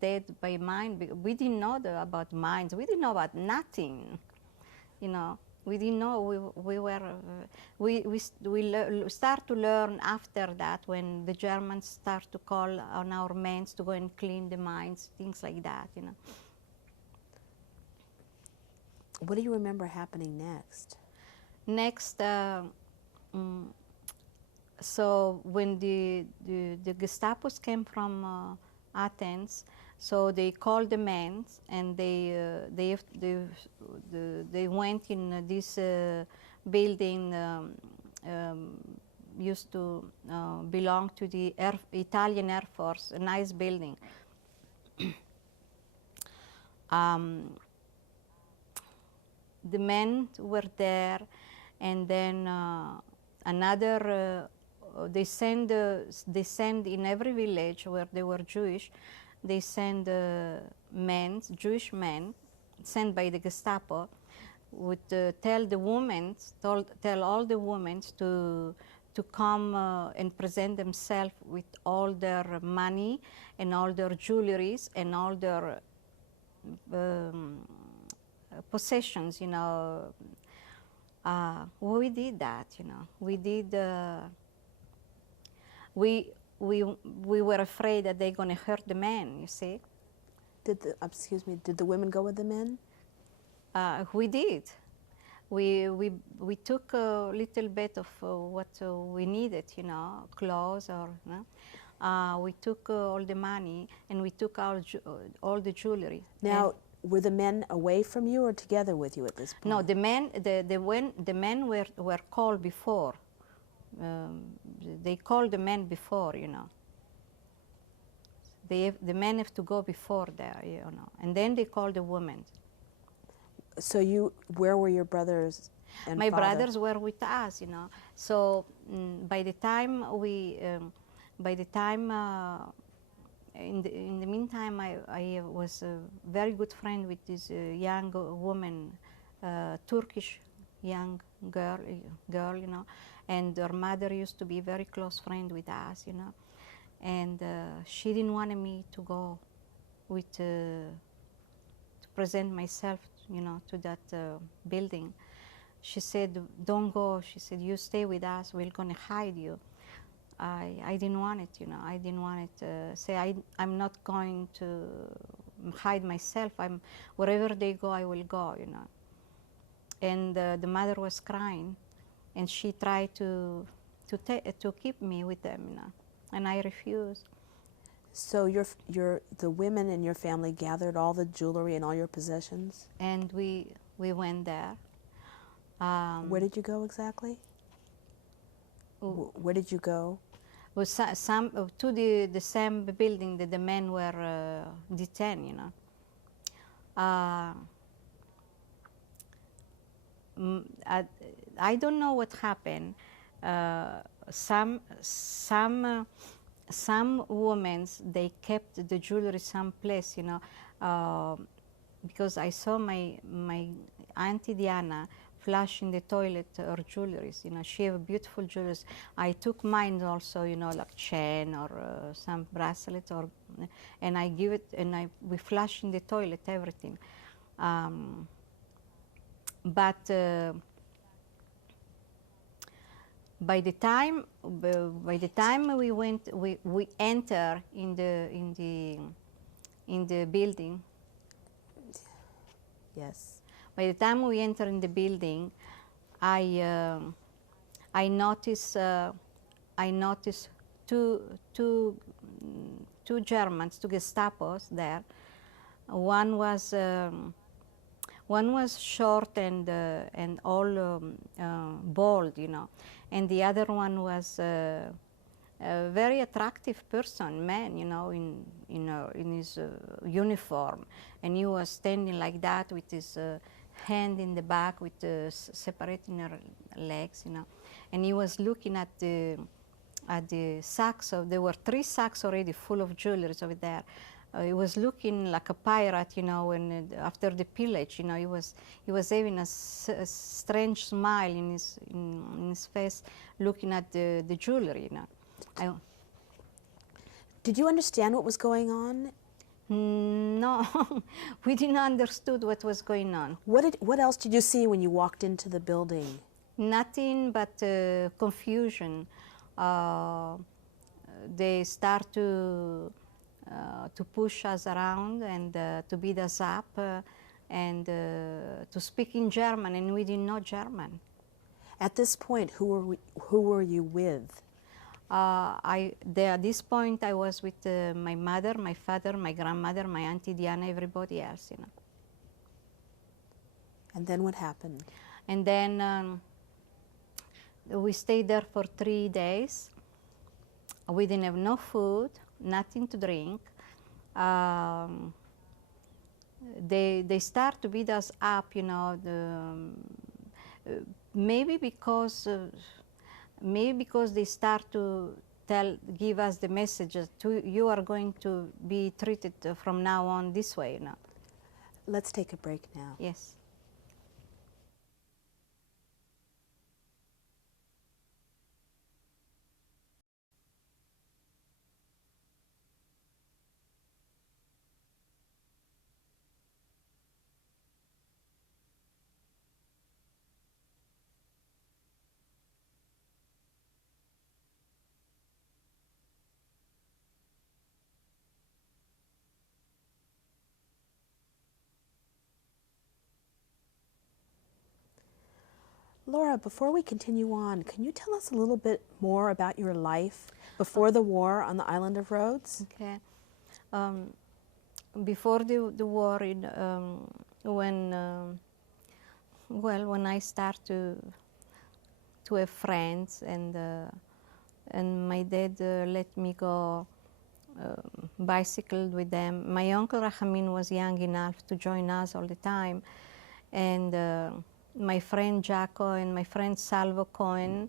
dead by mine. We didn't know about mines. We didn't know about nothing, you know. We didn't know. We start to learn after that when the Germans start to call on our men to go and clean the mines, things like that, you know. What do you remember happening next? Next, so when the Gestapos came from Athens, so they called the men and they went in this building used to belong to the Italian Air Force, a nice building. The men were there, and then they send in every village where they were Jewish, they send Jewish men, sent by the Gestapo, would tell all the women to come and present themselves with all their money and all their jewelries and all their possessions, you know. We did that, you know. We did. We were afraid that they're going to hurt the men. You see. Did the women go with the men? We did. We took a little bit of what we needed, you know, clothes or. We took all the money and we took all the jewelry. Now, were the men away from you or together with you at this point? No, the men were called before. They called the men before, you know. The men have to go before there, you know, and then they call the women. So where were your brothers and My father? brothers were with us, you know. So by the time in the meantime, I was a very good friend with this young woman, Turkish young girl, you know, and her mother used to be a very close friend with us, you know, and she didn't want me to go to present myself, you know, to that building. She said, "Don't go." She said, "You stay with us. We're going to hide you." I didn't want it, you know. I didn't want it. Say I'm not going to hide myself. Wherever they go, I will go, you know. And the mother was crying, and she tried to keep me with them, you know, and I refused. So the women in your family gathered all the jewelry and all your possessions? And we went there. Where did you go exactly? Where did you go? Was some to the same building that the men were detained, you know. I don't know what happened. Some women, they kept the jewelry someplace, you know, because I saw my Auntie Diana flush in the toilet her jewelries. You know, she have beautiful jewelries. I took mine also, you know, like chain or some bracelet, and I give it, and we flush in the toilet everything. But by the time we enter in the building. Yes. By the time we enter in the building, I noticed two Germans, two Gestapos there. One was short and all bald, you know, and the other one was a very attractive person, man, you know, in his uniform, and he was standing like that with his hand in the back, with separating her legs, you know, and he was looking at the sacks. There were 3 sacks already full of jewelry over there. He was looking like a pirate, you know, and after the pillage, you know, he was having a strange smile in his face, looking at the jewelry, you know. Did you understand what was going on? No, we didn't understood what was going on. What else did you see when you walked into the building? Nothing but confusion. They start to push us around and to beat us up and to speak in German, and we didn't know German. At this point, who were you with? At this point, I was with my mother, my father, my grandmother, my auntie Diana, everybody else, you know. And then what happened? And then we stayed there for 3 days. We didn't have no food, nothing to drink. They start to beat us up, you know. Maybe because they start to give us the messages you are going to be treated from now on this way, you know. Let's take a break now. Yes. Laura, before we continue on, can you tell us a little bit more about your life before the war on the island of Rhodes? Okay. Before the war, when I start to have friends, and my dad let me go bicycle with them. My uncle Rahamin was young enough to join us all the time, and my friend Jaco and my friend Salvo Cohen,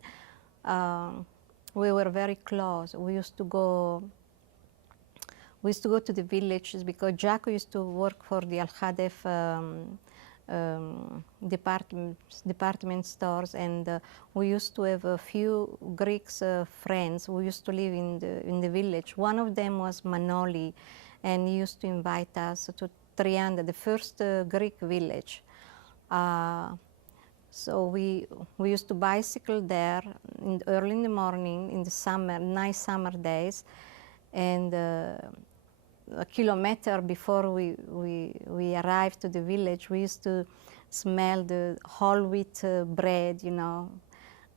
we were very close. We used to go to the villages because Jaco used to work for the Al-Khadef department stores, and we used to have a few Greeks friends who used to live in the village. One of them was Manoli, and he used to invite us to Trianda, the first Greek village. So we used to bicycle there early in the morning in the summer, nice summer days, and a kilometer before we arrived to the village, we used to smell the whole wheat bread, you know,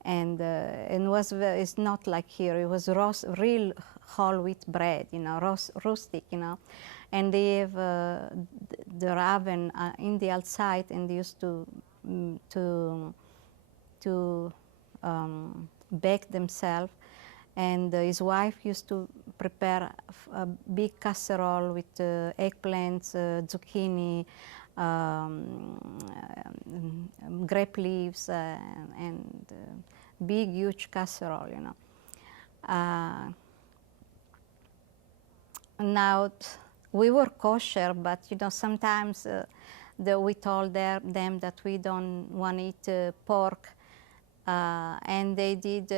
and it's not like here. It was real whole wheat bread, you know, rustic, you know, and they have the oven in the outside, and they used to bake themselves. And his wife used to prepare a big casserole with eggplants, zucchini, grape leaves, and big, huge casserole, you know. Now, we were kosher, but, you know, sometimes we told them that we don't want to eat pork, and they did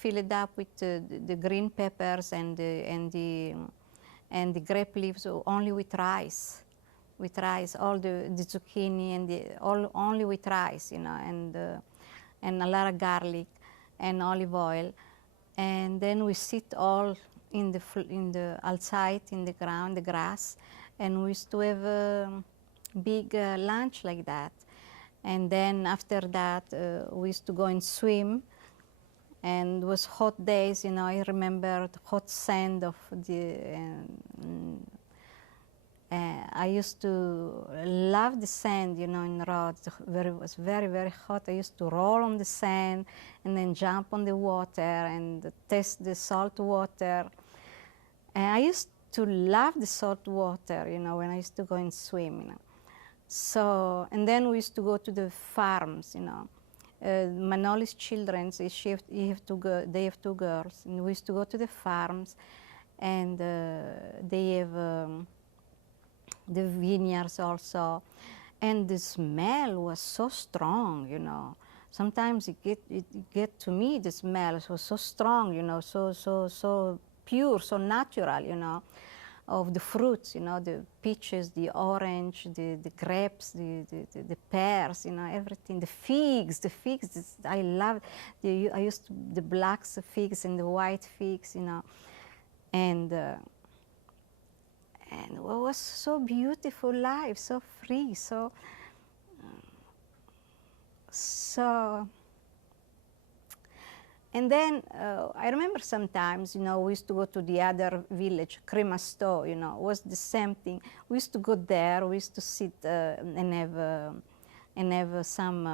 fill it up with the green peppers and the grape leaves, only with rice, all the zucchini and only with rice, you know, and a lot of garlic and olive oil. And then we sit all in the outside, in the ground, the grass, and we used to have a big lunch like that. And then after that, we used to go and swim. And it was hot days, you know. I remember the hot sand of the. I used to love the sand, you know, in Rhodes. It was very, very hot. I used to roll on the sand and then jump on the water and taste the salt water. And I used to love the salt water, you know, when I used to go and swim, you know. So, and then we used to go to the farms, you know. Manoli's children, they have two girls, and we used to go to the farms, and they have the vineyards also, and the smell was so strong, you know. Sometimes it get to me, the smell was so strong, you know, so pure, so natural, you know, of the fruits, you know, the peaches, the orange, the grapes, the pears, you know, everything. The figs, I love. I used to, the black figs and the white figs, you know, and it was so beautiful life, so free, so. And then I remember sometimes, you know, we used to go to the other village, Kremasto, you know, it was the same thing. We used to go there, we used to sit and have some,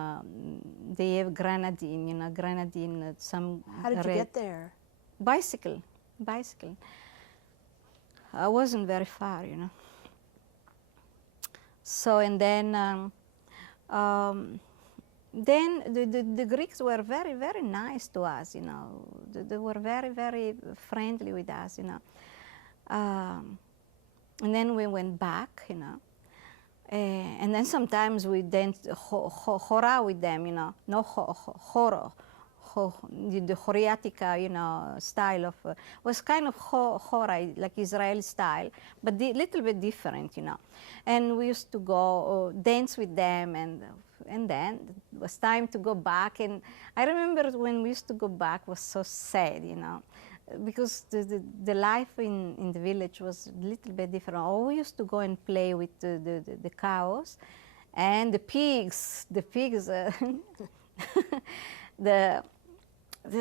they have grenadine, you know, grenadine, some. How did you get there? Bicycle. I wasn't very far, you know. So, and then the Greeks were very, very nice to us, you know. They were very, very friendly with us, you know. And then we went back, you know. And then sometimes we danced hora with them, you know. No horo. The Horiatica, you know, style of, was kind of hora, like Israeli style, but a little bit different, you know. And we used to go dance with them, and then it was time to go back. And I remember when we used to go back was so sad, you know, because the life in the village was a little bit different. Oh, we used to go and play with the cows and the pigs.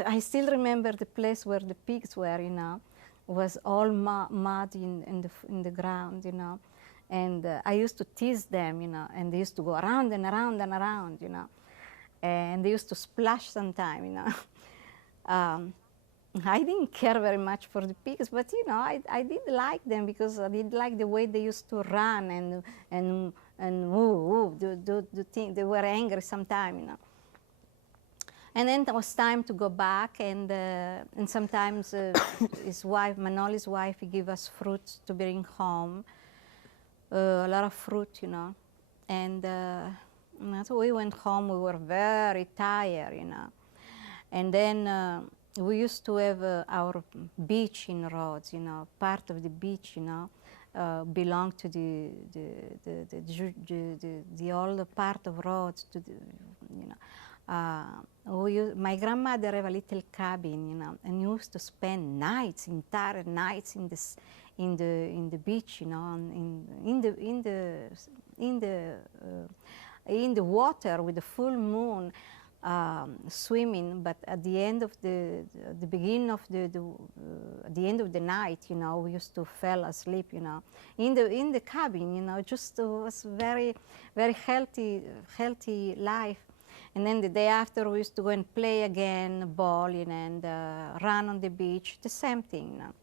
I still remember the place where the pigs were, you know, was all mud in the ground, you know. And I used to tease them, you know, and they used to go around and around and around, you know. And they used to splash sometime, you know. I didn't care very much for the pigs, but, you know, I did like them because I did like the way they used to run and do things. They were angry sometime, you know. And then it was time to go back, and sometimes his wife, Manoli's wife, he gave us fruits to bring home, a lot of fruit, you know. And so we went home, we were very tired, you know. And then we used to have our beach in Rhodes, you know, part of the beach, you know, belonged to the older part of Rhodes, to the, you know. My grandmother had a little cabin, you know, and used to spend nights, entire nights in the beach, you know, in the water with the full moon, swimming. But at the end of the beginning of the end of the night, you know, we used to fall asleep, you know, in the cabin, you know. Just was very, very healthy life. And then the day after, we used to go and play again, ball, you know, and run on the beach, the same thing, you know.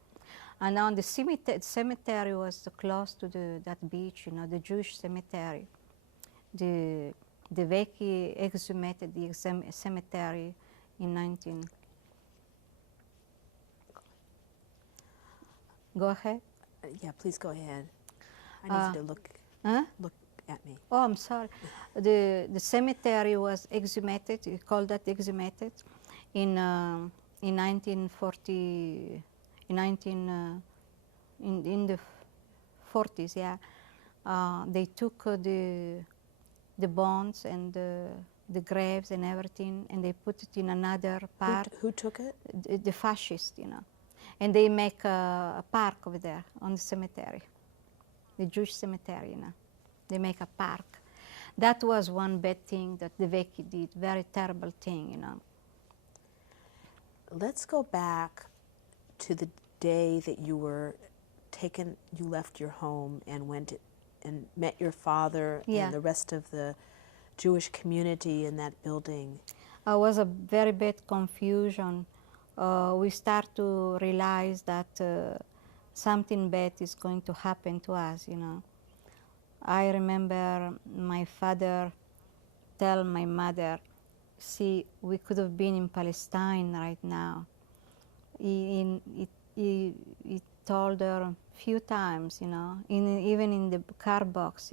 And on the cemetery was close to that beach, you know, the Jewish cemetery. The Vecchi exhumated the cemetery in 19. Go ahead. Yeah, please go ahead. I need you to look at me. Oh, I'm sorry. The cemetery was exhumated. We call that exhumated in 1940. In the 40s, yeah. They took the bones and the graves and everything, and they put it in another park. Who took it? The fascists, and they make a park over there on the cemetery, the Jewish cemetery, They make a park. That was one bad thing that the Vecchi did, very terrible thing, Let's go back to the day that you left your home and went and met your father Yeah. and the rest of the Jewish community in that building. It was a very bad confusion. We start to realize that something bad is going to happen to us, I remember my father tell my mother, see, we could have been in Palestine right now. He told her a few times, even in the car box,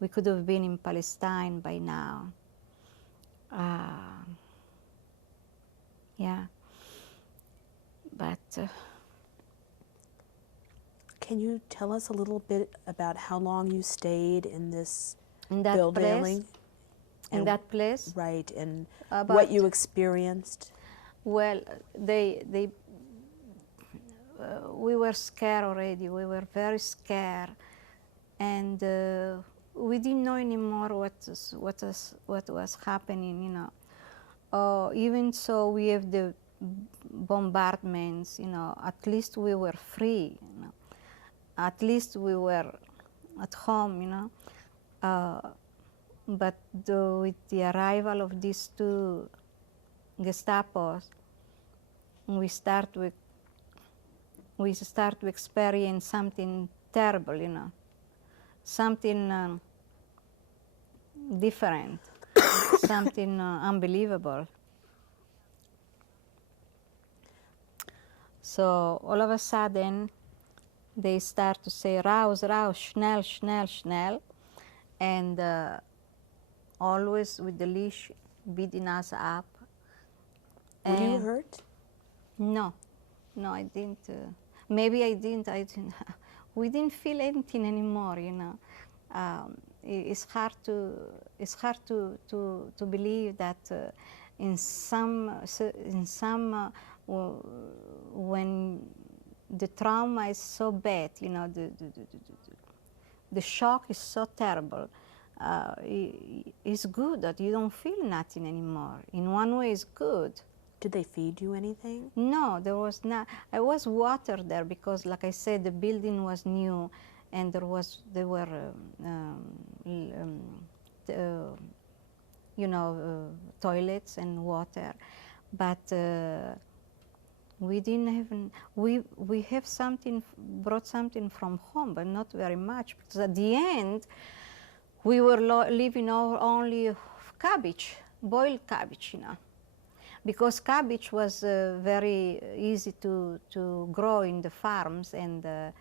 we could have been in Palestine by now. Yeah, but can you tell us a little bit about how long you stayed in this in that building? place, in that place, right, and about what you experienced? Well, we were scared already. We were very scared, and we didn't know anymore what was happening. Even so, we have the bombardments. At least we were free. At least we were at home. But with the arrival of these two Gestapos, we start to experience something terrible, something different, something unbelievable. So all of a sudden, they start to say, raus, raus, schnell, schnell, schnell, and always with the leash beating us up. Were you hurt? No, I didn't. Maybe I didn't. We didn't feel anything anymore. It's hard to believe that in some when the trauma is so bad, the shock is so terrible. It's good that you don't feel nothing anymore. In one way, it's good. Did they feed you anything? No, there was not. I was water there because, like I said, the building was new, and there were toilets and water, but we didn't have. We have brought something from home, but not very much, because at the end we were living only cabbage, boiled cabbage, because cabbage was very easy to grow in the farms, and the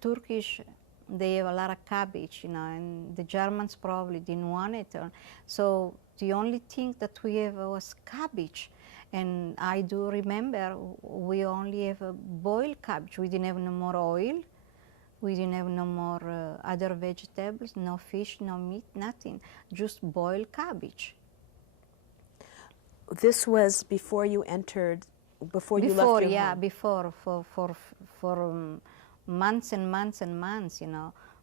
Turkish, they have a lot of cabbage, and the Germans probably didn't want it. So the only thing that we have was cabbage. And I do remember we only have a boiled cabbage. We didn't have no more oil. We didn't have no more other vegetables, no fish, no meat, nothing, just boiled cabbage. This was before you entered, before you left your home? Before, for months and months and months,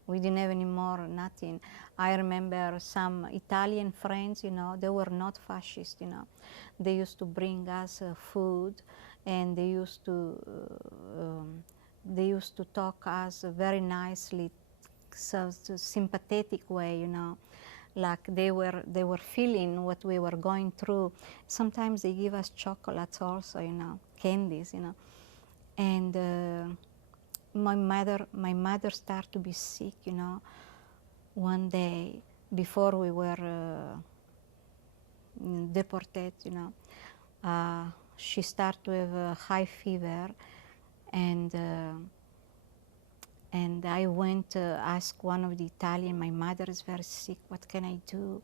We didn't have any more, nothing. I remember some Italian friends, they were not fascist, They used to bring us food, and they used to talk us very nicely, so sympathetic way, like they were feeling what we were going through. Sometimes they give us chocolates also, candies, and my mother started to be sick, one day before we were deported, she started to have a high fever, and I went to ask one of the Italian, my mother is very sick, what can I do?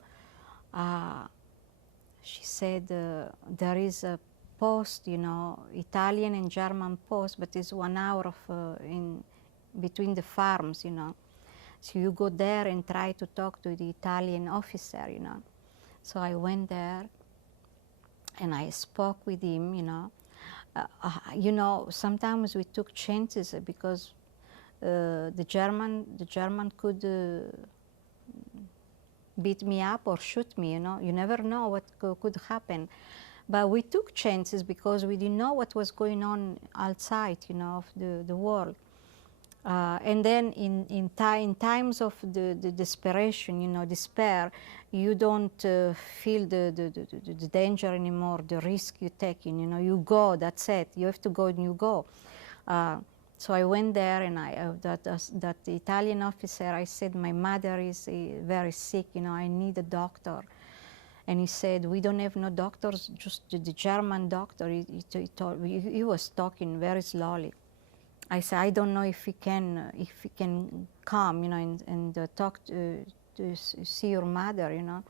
She said, there is a post, Italian and German post, but it's 1 hour in between the farms, So you go there and try to talk to the Italian officer, So I went there and I spoke with him, you know, sometimes we took chances because the German could beat me up or shoot me, you know. You never know what could happen. But we took chances because we didn't know what was going on outside, you know, of the world. And then in times of the desperation, you know, despair, you don't feel the danger anymore, the risk you're taking, you know, you go, that's it. You have to go and you go. So I went there and that Italian officer, I said, my mother is very sick, you know, I need a doctor. And he said, we don't have no doctors, just the German doctor. He was talking very slowly. I said, I don't know if he can come, you know, and talk to see your mother, you know.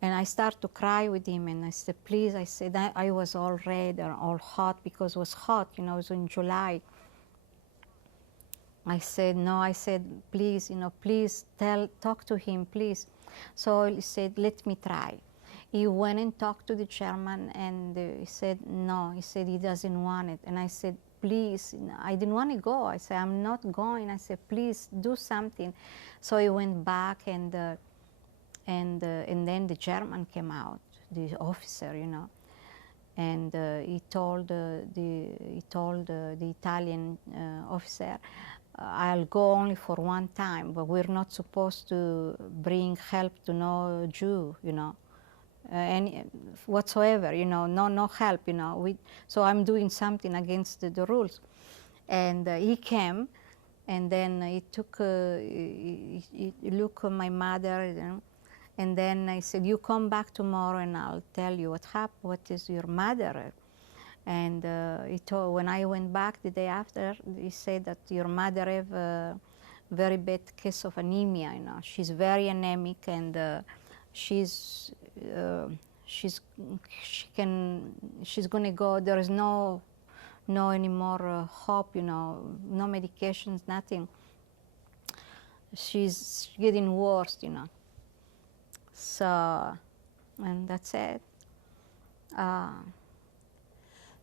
And I started to cry with him, and I said, please, I said, I was all red and all hot because it was hot, you know, it was in July. I said, no, I said, please, you know, please talk to him, please. So he said, let me try. He went and talked to the German, and he said, no, he said he doesn't want it. And I said, please, I didn't want to go. I said, I'm not going. I said, please do something. So he went back, and then the German came out, the officer, you know, and he told the Italian officer, I'll go only for one time, but we're not supposed to bring help to no Jew, you know, any whatsoever, you know, no help, you know. So I'm doing something against the rules. And he came, and then he took, he looked at my mother, you know, and then I said, you come back tomorrow and I'll tell you what happened, what is your mother. And he told, when I went back the day after, he said that your mother have a very bad case of anemia, you know. She's very anemic, and she's going to go, there is no anymore hope, you know, no medications, nothing. She's getting worse, you know. So, and that's it.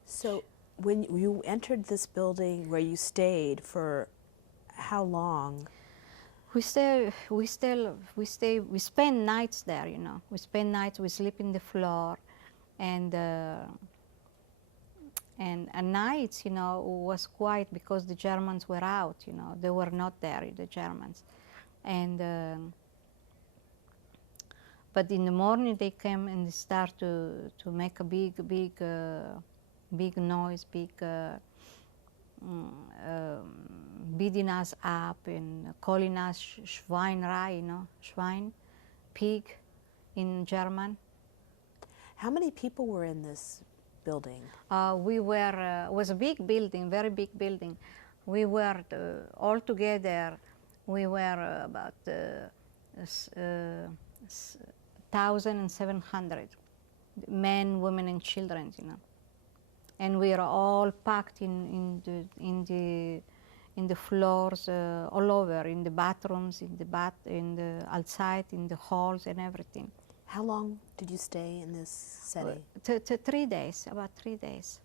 So when you entered this building where you stayed for how long? We spend nights there, you know. We spend nights, we sleep in the floor, and at nights, you know, was quiet because the Germans were out, you know. They were not there, the Germans. And but in the morning they came and they start to make a big noise, beating us up and calling us Schweinerei, you know, Schwein, pig in German. How many people were in this building? We were, it was a big building, very big building. We were all together, we were about 1,700 men, women, and children, you know. And we are all packed in the floors all over, in the bathrooms, in the outside, in the halls, and everything. How long did you stay in this setting? 3 days, about 3 days,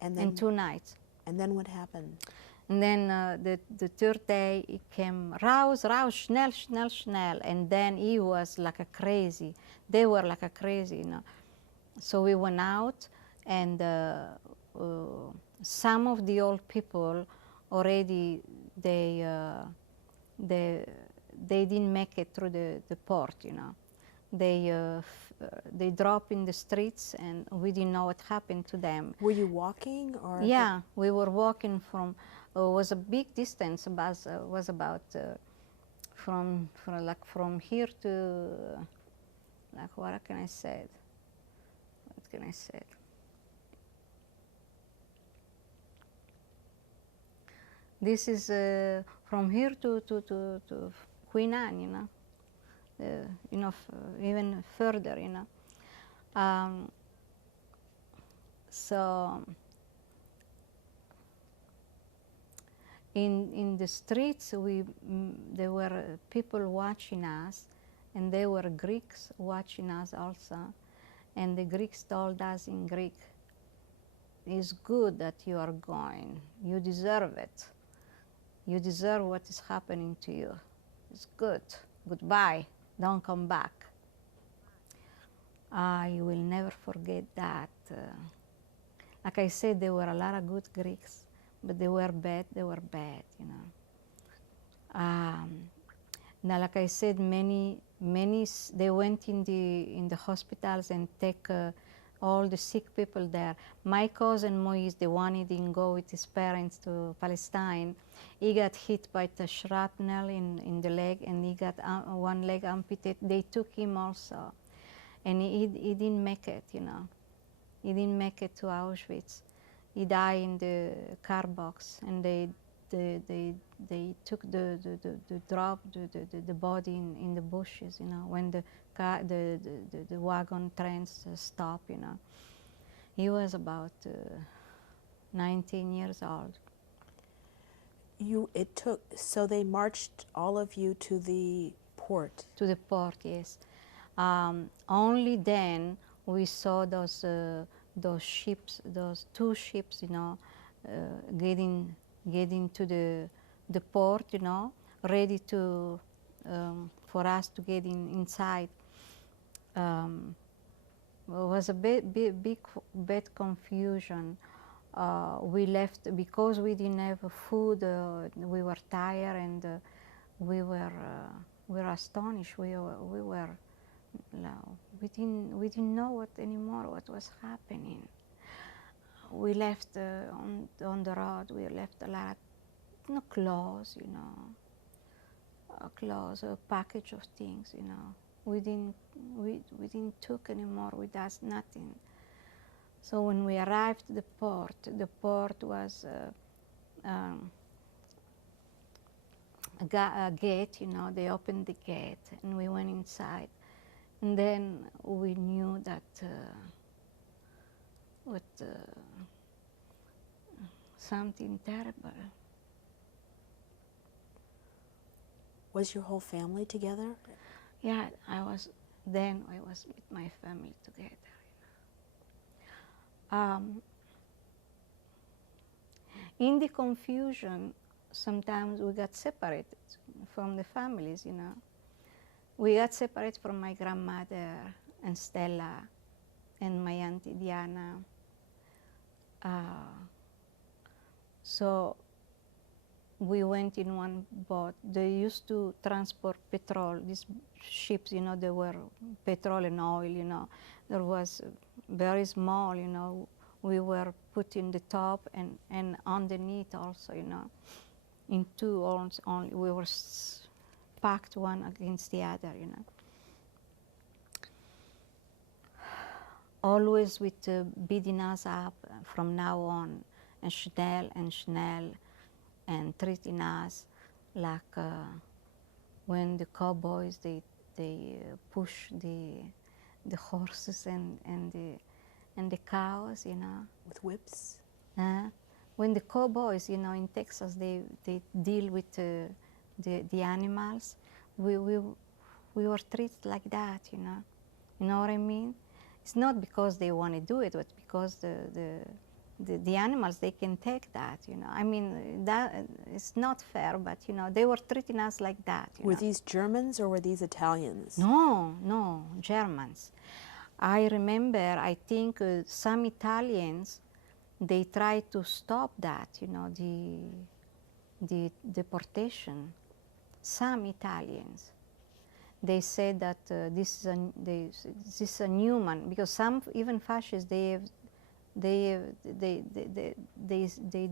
and then, and 2 nights. And then what happened? And then the third day, he came, raus, schnell, schnell, schnell. And then he was like a crazy. They were like a crazy, you know. So we went out, and some of the old people already, they didn't make it through the port, you know. They dropped in the streets, and we didn't know what happened to them. Were you walking, or? Yeah, we were walking from. Was a big distance. Was about from here to like, what can I say? What can I say? This is from here to Queen Anne, you know. You know, even further, you know. So in the streets, there were people watching us, and there were Greeks watching us also, and the Greeks told us in Greek, "It's good that you are going. You deserve it. You deserve what is happening to you. It's good. Goodbye. Don't come back." I will never forget that. Like I said, there were a lot of good Greeks, but they were bad, you know. Now, like I said, many they went in the hospitals and take all the sick people there. My cousin Moise, the one who didn't go with his parents to Palestine, he got hit by the shrapnel in the leg, and he got one leg amputated. They took him also, and he didn't make it, you know. He didn't make it to Auschwitz. He died in the car box, and they took the body in the bushes, you know, when the wagon trains stop, you know. He was about 19 years old. So they marched all of you to the port? To the port, yes. Only then we saw those ships, those two ships, you know, getting to the port, you know, ready to for us to get inside. It was a big confusion. We left because we didn't have food. We were tired, and we were astonished. We didn't know what was happening. We left on the road. We left a lot of clothes, you know, a package of things, you know. We didn't took anymore with us nothing. So when we arrived at the port was a gate, you know. They opened the gate, and we went inside. And then we knew that something terrible. Was your whole family together? Yeah, I was with my family together. In the confusion, sometimes we got separated from the families, you know. We got separated from my grandmother and Stella and my auntie Diana. So we went in one boat. They used to transport petrol. These ships, you know, they were petrol and oil, you know. There was very small, you know. We were put in the top and underneath also, you know. In two arms only. We were packed one against the other, you know. Always with beating us up from now on, and Chanel, and treating us like when the cowboys they push the horses and the cows, you know, with whips. When the cowboys, you know, in Texas, they deal with the animals, we were treated like that, you know. You know what I mean? It's not because they want to do it, but because the animals, they can take that, you know. I mean, that it's not fair, but, you know, they were treating us like that. Were these Germans or were these Italians? No, Germans. I remember, I think some Italians, they tried to stop that, you know, the deportation. Some Italians. They said that this is a Newman, because some even fascists they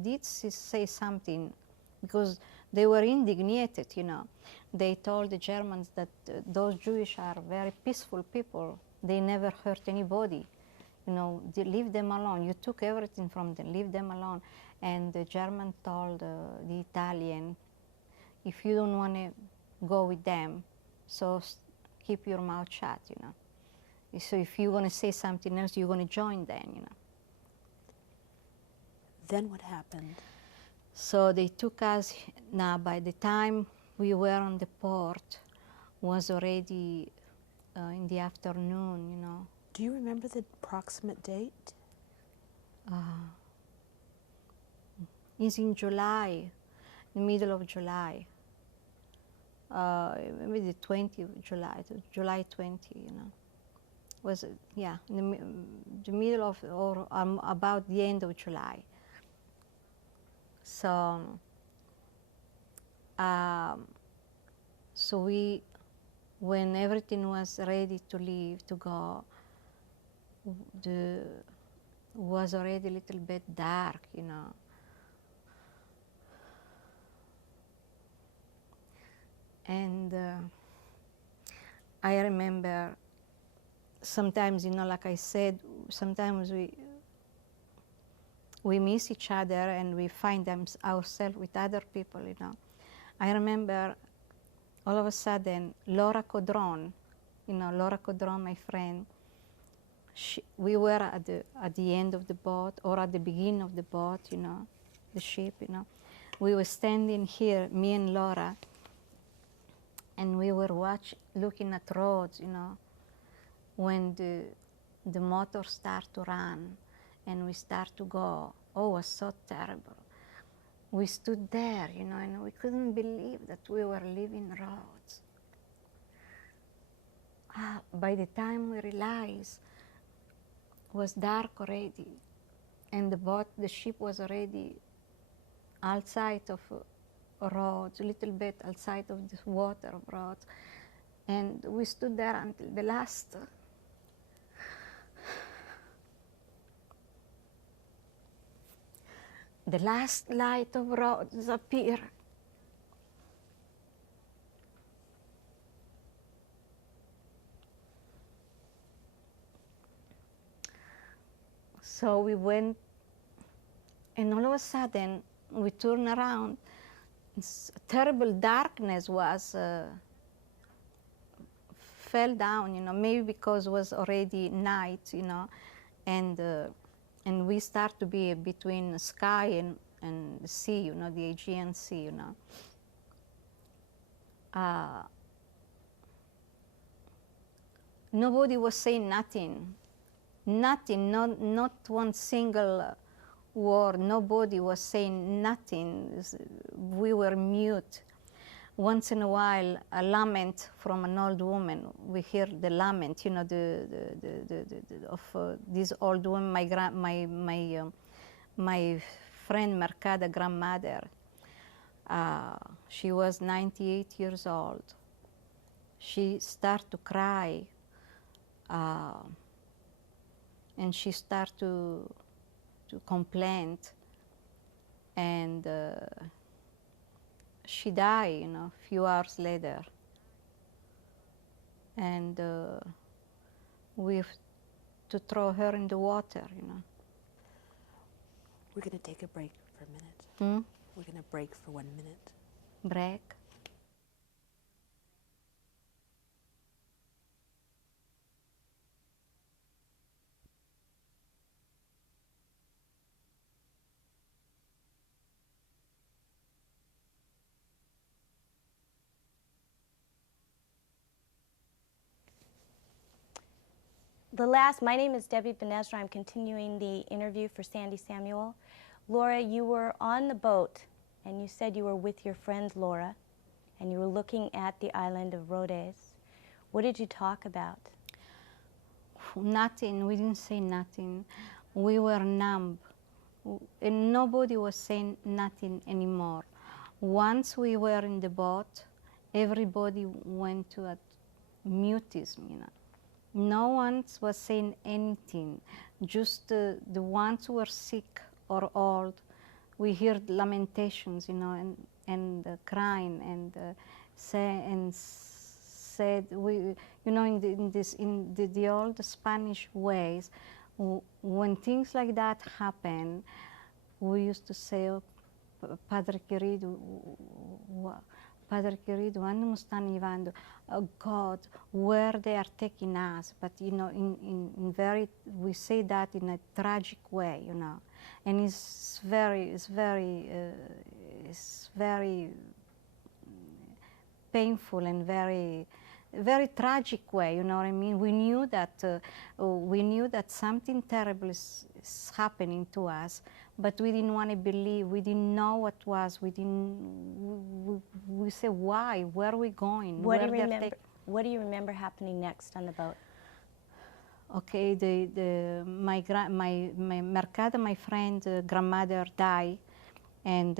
did say something, because they were indignated, you know. They told the Germans that those Jewish are very peaceful people. They never hurt anybody, you know. Leave them alone. You took everything from them. Leave them alone. And the German told the Italian, if you don't want to go with them, so keep your mouth shut, you know. So if you're going to say something else, you're going to join them, you know. Then what happened? So they took us. Now, by the time we were on the port, was already in the afternoon, you know. Do you remember the approximate date? It's in July, the middle of July. Maybe the 20th of July, July 20, you know. Was, yeah, the middle of, or about the end of July. So, so we, when everything was ready to leave, to go, was already a little bit dark, you know. And I remember sometimes, you know, like I said, sometimes we miss each other and we find ourselves with other people, you know. I remember all of a sudden Laura Codron, you know, Laura Codron, my friend, we were at the end of the boat, or at the beginning of the boat, you know, the ship, you know. We were standing here, me and Laura, and we were looking at Rhodes, you know, when the motor start to run and we start to go. Oh, it was so terrible. We stood there, you know, and we couldn't believe that we were leaving Rhodes. By the time we realized, it was dark already, and the ship was already outside of Rhodes, a little bit outside of the water of Rhodes. And we stood there until the last light of Rhodes appeared. So we went, and all of a sudden we turned around. Terrible darkness fell down, you know, maybe because it was already night, you know, and we start to be between the sky and the sea, you know, the Aegean Sea, you know. Nobody was saying nothing, not one single word. Nobody was saying nothing. We were mute. Once in a while, a lament from an old woman. We hear the lament, you know, of this old woman. My friend Mercada grandmother. She was 98 years old. She started to cry, and she started to complain, and she died, you know, a few hours later. And we have to throw her in the water, you know. We're going to take a break for a minute. We're going to break for 1 minute. Break. My name is Debbie Benesra. I'm continuing the interview for Sandy Samuel. Laura, you were on the boat, and you said you were with your friend Laura, and you were looking at the island of Rhodes. What did you talk about? Nothing. We didn't say nothing. We were numb, and nobody was saying nothing anymore. Once we were in the boat, everybody went to a mutism, you know. No one was saying anything. Just the ones who were sick or old, we heard lamentations, you know, and crying, and said, we, you know, in the old Spanish ways, when things like that happen, we used to say, oh, Padre querido, when nos están llevando? Oh God, where they are taking us? But you know, we say that in a tragic way, you know, and it's very painful and very very tragic way, you know what I mean? We knew that something terrible is happening to us, but we didn't want to believe. We didn't know what was. We said, why? Where are we going? What do you remember happening next on the boat? Okay, my Mercada, my friend, grandmother died, and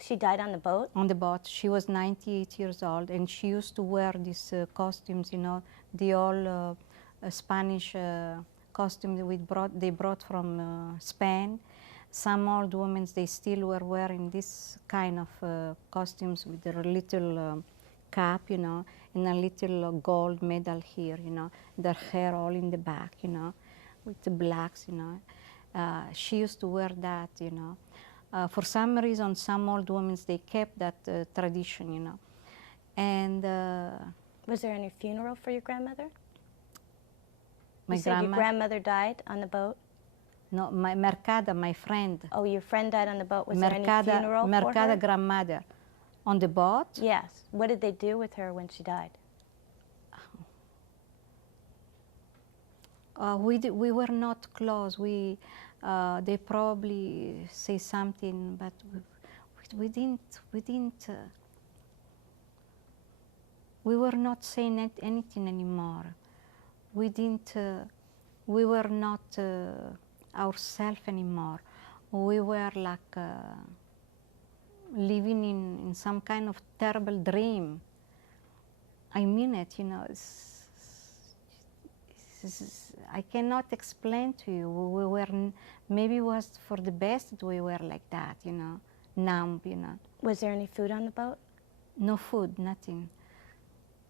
she died on the boat? On the boat. She was 98 years old, and she used to wear these costumes, you know, the old Spanish costumes they brought from Spain. Some old women, they still were wearing this kind of costumes with a little cap, you know, and a little gold medal here, you know, their hair all in the back, you know, with the blacks, you know. She used to wear that, you know. For some reason, some old women, they kept that tradition, you know. And was there any funeral for your grandmother? My you said your grandmother died on the boat? No, my Mercada, my friend. Oh, your friend died on the boat. Was there any funeral for her? Mercada grandmother. On the boat? Yes. What did they do with her when she died? We were not close. They probably say something, but we didn't. We were not saying anything anymore. We didn't. We were not ourselves anymore. We were like living in some kind of terrible dream. I mean it, you know. I cannot explain to you. We were, maybe it was for the best that we were like that, you know, numb, you know. Was there any food on the boat? No food, nothing.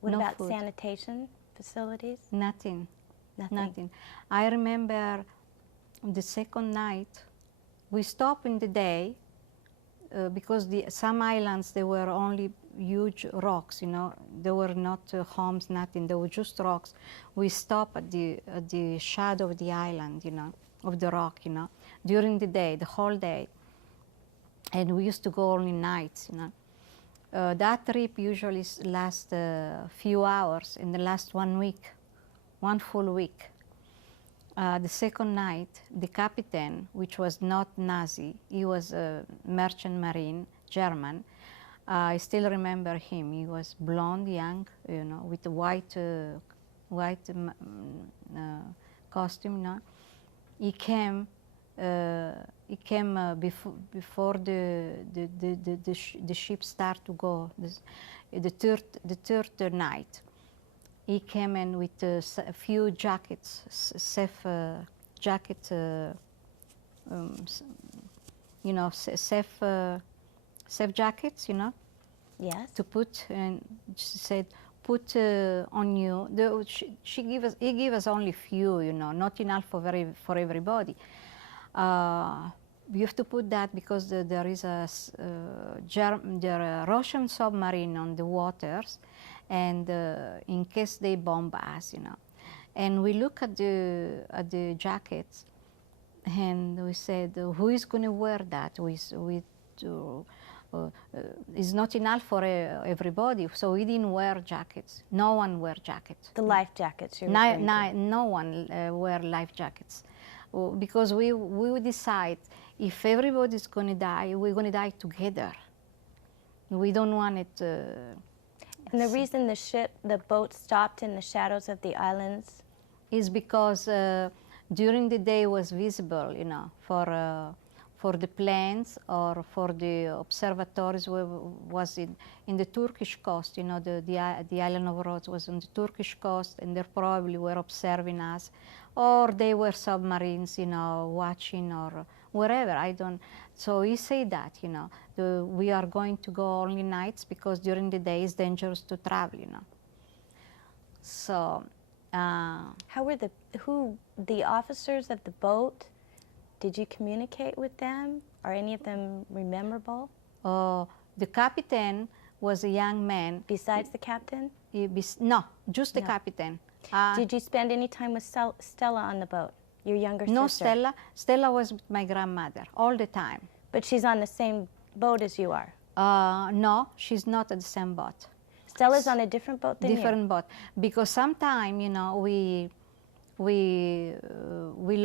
What about sanitation facilities? Nothing. Nothing. I remember the second night, we stopped in the day because some islands, they were only huge rocks, you know. There were not homes, nothing. They were just rocks. We stopped at the shadow of the island, you know, of the rock, you know, during the day, the whole day. And we used to go only nights, you know. That trip usually lasts a few hours in the last 1 week, one full week. The second night, the captain, which was not Nazi, he was a merchant marine, German. I still remember him. He was blonde, young, you know, with a white costume. You know. He came before the ship started to go. The third night, he came in with a few jackets, safe jackets, you know, safe jackets, you know. Yes. To put, and she said, put on you. He gave us only few, you know, not enough for everybody. You have to put that because there is a Russian submarine on the waters, and in case they bomb us, you know. And we look at the jackets, and we said, who is going to wear that? It's not enough for everybody, so we didn't wear jackets. No one wear jackets. The life jackets you're referring to. No one wear life jackets. Because we would decide if everybody's going to die, we're going to die together. We don't want it. And the reason the boat stopped in the shadows of the islands is because during the day was visible, you know, for the planes or for the observatories was in the Turkish coast, you know, the island of Rhodes was on the Turkish coast, and they probably were observing us, or they were submarines, you know, watching or wherever, I don't. So he said that, you know, we are going to go only nights because during the day it's dangerous to travel, you know. So. How were the officers of the boat? Did you communicate with them? Are any of them memorable? The captain was a young man. Besides the captain? No, just the captain. Did you spend any time with Stella on the boat, your younger sister? No, Stella. Stella was with my grandmother all the time. But she's on the same boat as you are? No, she's not at the same boat. Stella's on a different boat than different boat, because sometime, you know, we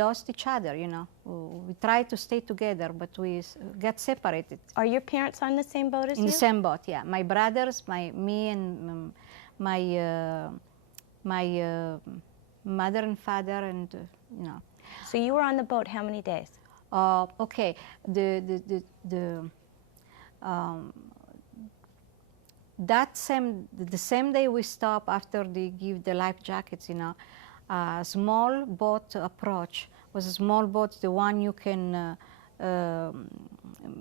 lost each other, you know. We tried to stay together, but we got separated. Are your parents on the same boat as you? In the same boat, yeah. My brothers, me and my mother and father, and you know. So you were on the boat how many days? Okay, the same day we stop after they give the life jackets, you know. Small boat approach was a small boat, the one you can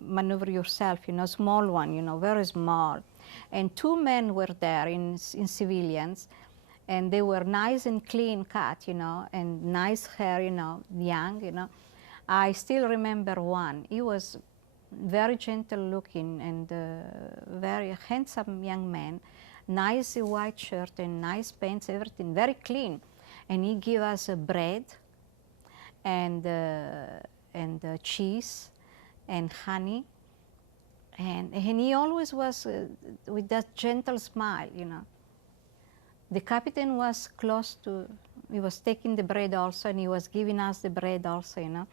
maneuver yourself, you know, small one, you know, very small. And two men were there in civilians, and they were nice and clean cut, you know, and nice hair, you know, young, you know. I still remember one. He was very gentle looking and very handsome young man, nice white shirt and nice pants, everything very clean. And he gave us bread and cheese and honey, and he always was with that gentle smile, you know. The captain was close to, he was taking the bread also, and he was giving us the bread also, you know.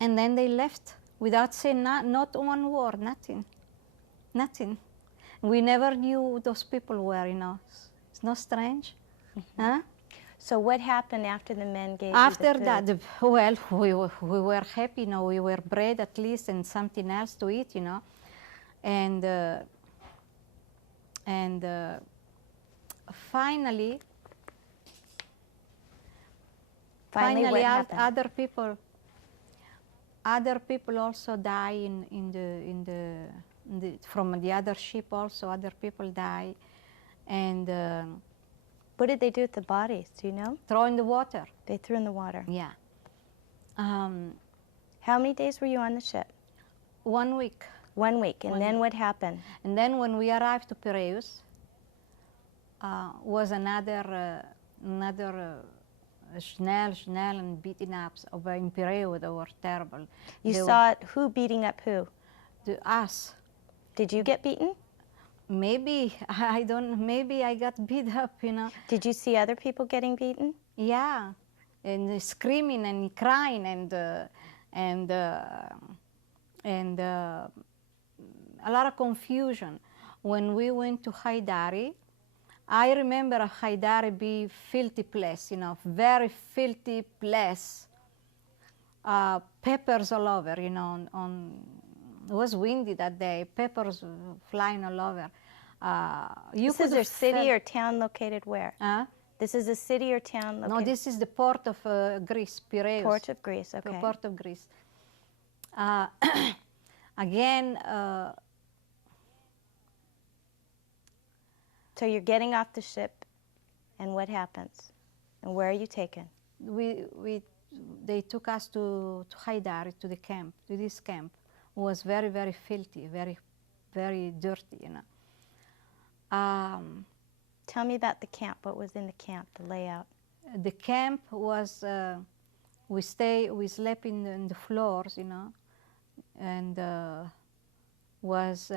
And then they left without saying not one word, nothing, nothing. We never knew who those people were, you know. It's not strange, huh? So what happened after the men gave After you the that, food? well, we were happy, you know. We were bread at least and something else to eat, you know. And finally, What happened? other people also die from the other ship also. Other people die, and What did they do with the bodies? Do you know? throw in the water. They threw in the water. Yeah. How many days were you on the ship? 1 week. 1 week. And then what happened? And then when we arrived to Piraeus, was another Schnell and beating ups over in Piraeus. They were terrible. You saw who beating up who? Us. Did you get beaten? Maybe, I don't, maybe I got beat up, you know. Did you see other people getting beaten? Yeah, and screaming and crying and a lot of confusion. When we went to Hydari, I remember Hydari be filthy place, you know, very filthy place. Peppers all over, you know, it was windy that day, peppers flying all over. This is a city or town located where? This is a city or town located? No, this is the port of Greece, Piraeus. Port of Greece, okay. The port of Greece. Again, so you're getting off the ship, and what happens? And where are you taken? They took us to Hydari, to the camp, to this camp. It was very, very filthy, very, very dirty, you know. Tell me about the camp. What was in the camp, the layout? The camp was, we slept in the floors, you know, and was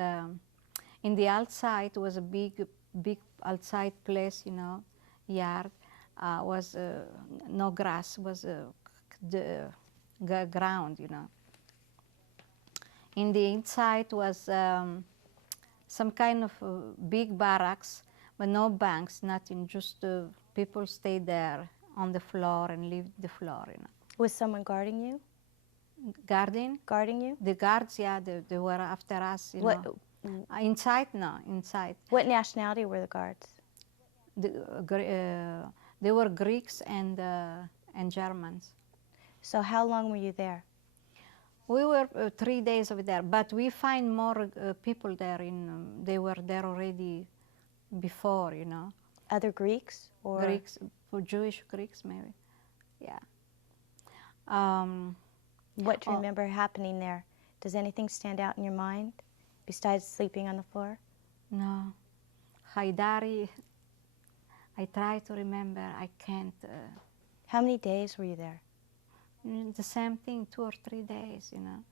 in the outside was a big outside place, you know, yard. Was no grass, was the ground, you know. In the inside was some kind of big barracks, but no banks, nothing, just people stayed there on the floor and lived the floor, you know. Was someone guarding you? Guarding? Guarding you? The guards, yeah, they were after us, you know. Inside, no, inside. What nationality were the guards? They were Greeks and Germans. So how long were you there? We were 3 days over there, but we find more people there. They were there already before, you know. Other Greeks or Greeks, Jewish Greeks, maybe. Yeah. What do you remember happening there? Does anything stand out in your mind besides sleeping on the floor? No. Hydari, I try to remember, I can't. How many days were you there? The same thing, 2 or 3 days, you know.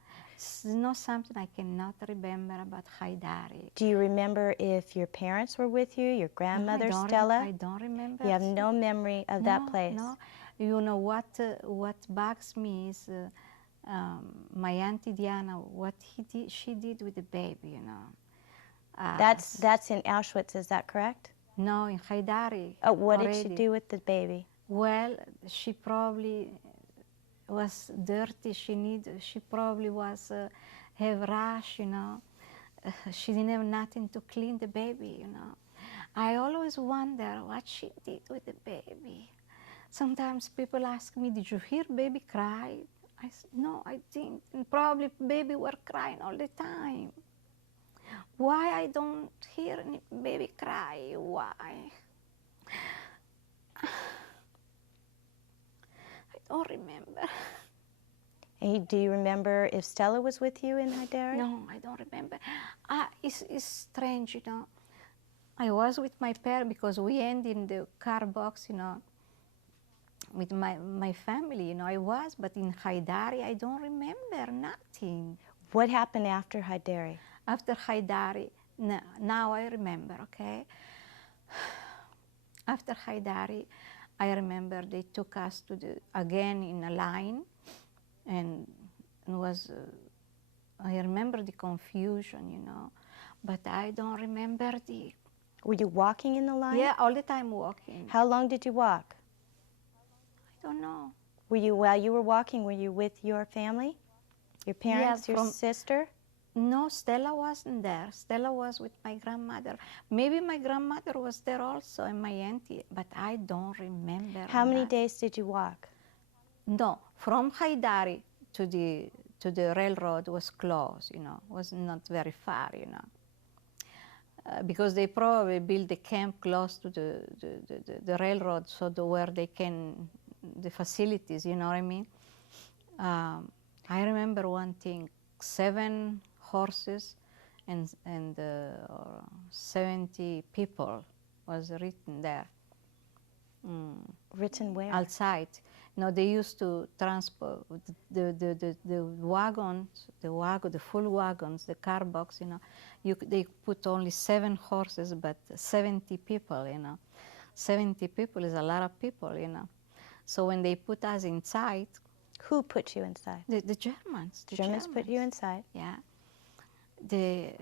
It's not something I cannot remember about Hydari. Do you remember if your parents were with you, your grandmother, Stella? I don't remember. You have no memory of that place? No. You know what bugs me is my Auntie Diana, what she did with the baby, you know. That's in Auschwitz, is that correct? No, in Hydari. Oh, what already. did she do with the baby? Well, she probably was dirty. She probably was have rash, you know. She didn't have nothing to clean the baby, you know. I always wonder what she did with the baby. Sometimes people ask me, did you hear baby cry? I said, no, I didn't. And probably baby were crying all the time. Why I don't hear any baby cry? Why? I don't remember. And do you remember if Stella was with you in Hydari? No, I don't remember. It's strange, you know. I was with my parents because we ended in the car box, you know, with my family, you know. I was, but in Hydari, I don't remember nothing. What happened after Hydari? After Hydari, now I remember, okay? After Hydari, I remember they took us to again in a line, and it was, I remember the confusion, you know, but I don't remember the... Were you walking in the line? Yeah, all the time walking. How long did you walk? I don't know. Were you, while you were walking, were you with your family? Your parents, Yeah, your sister? No, Stella wasn't there. Stella was with my grandmother. Maybe my grandmother was there also and my auntie, but I don't remember. How many days did you walk? No, from Hydari to the railroad was close, you know, was not very far, you know. Because they probably built the camp close to the railroad, so where they can, the facilities, you know what I mean? I remember one thing, 7 horses and 70 people was written there. Written where? Outside. You know, they used to transport the wagons, the full wagons, the car box, you know. They put only 7 horses, but 70 people, you know. 70 people is a lot of people, you know. So when they put us inside... Who put you inside? The Germans. The Germans put you inside? Yeah. They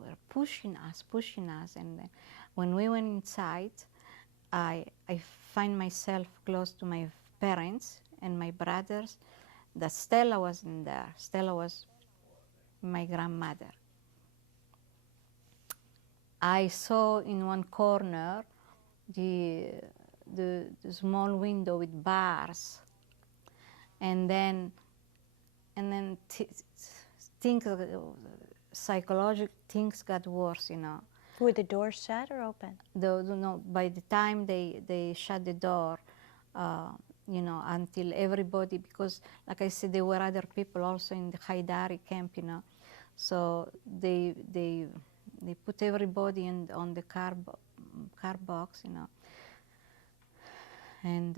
were pushing us, and when we went inside, I find myself close to my parents and my brothers. That Stella wasn't there. Stella was my grandmother. I saw in one corner the small window with bars, and then things, psychological things got worse, you know. Were the doors shut or open? No, by the time they shut the door, you know, until everybody, because like I said, there were other people also in the Hydari camp, you know. So they put everybody on the car box, you know. And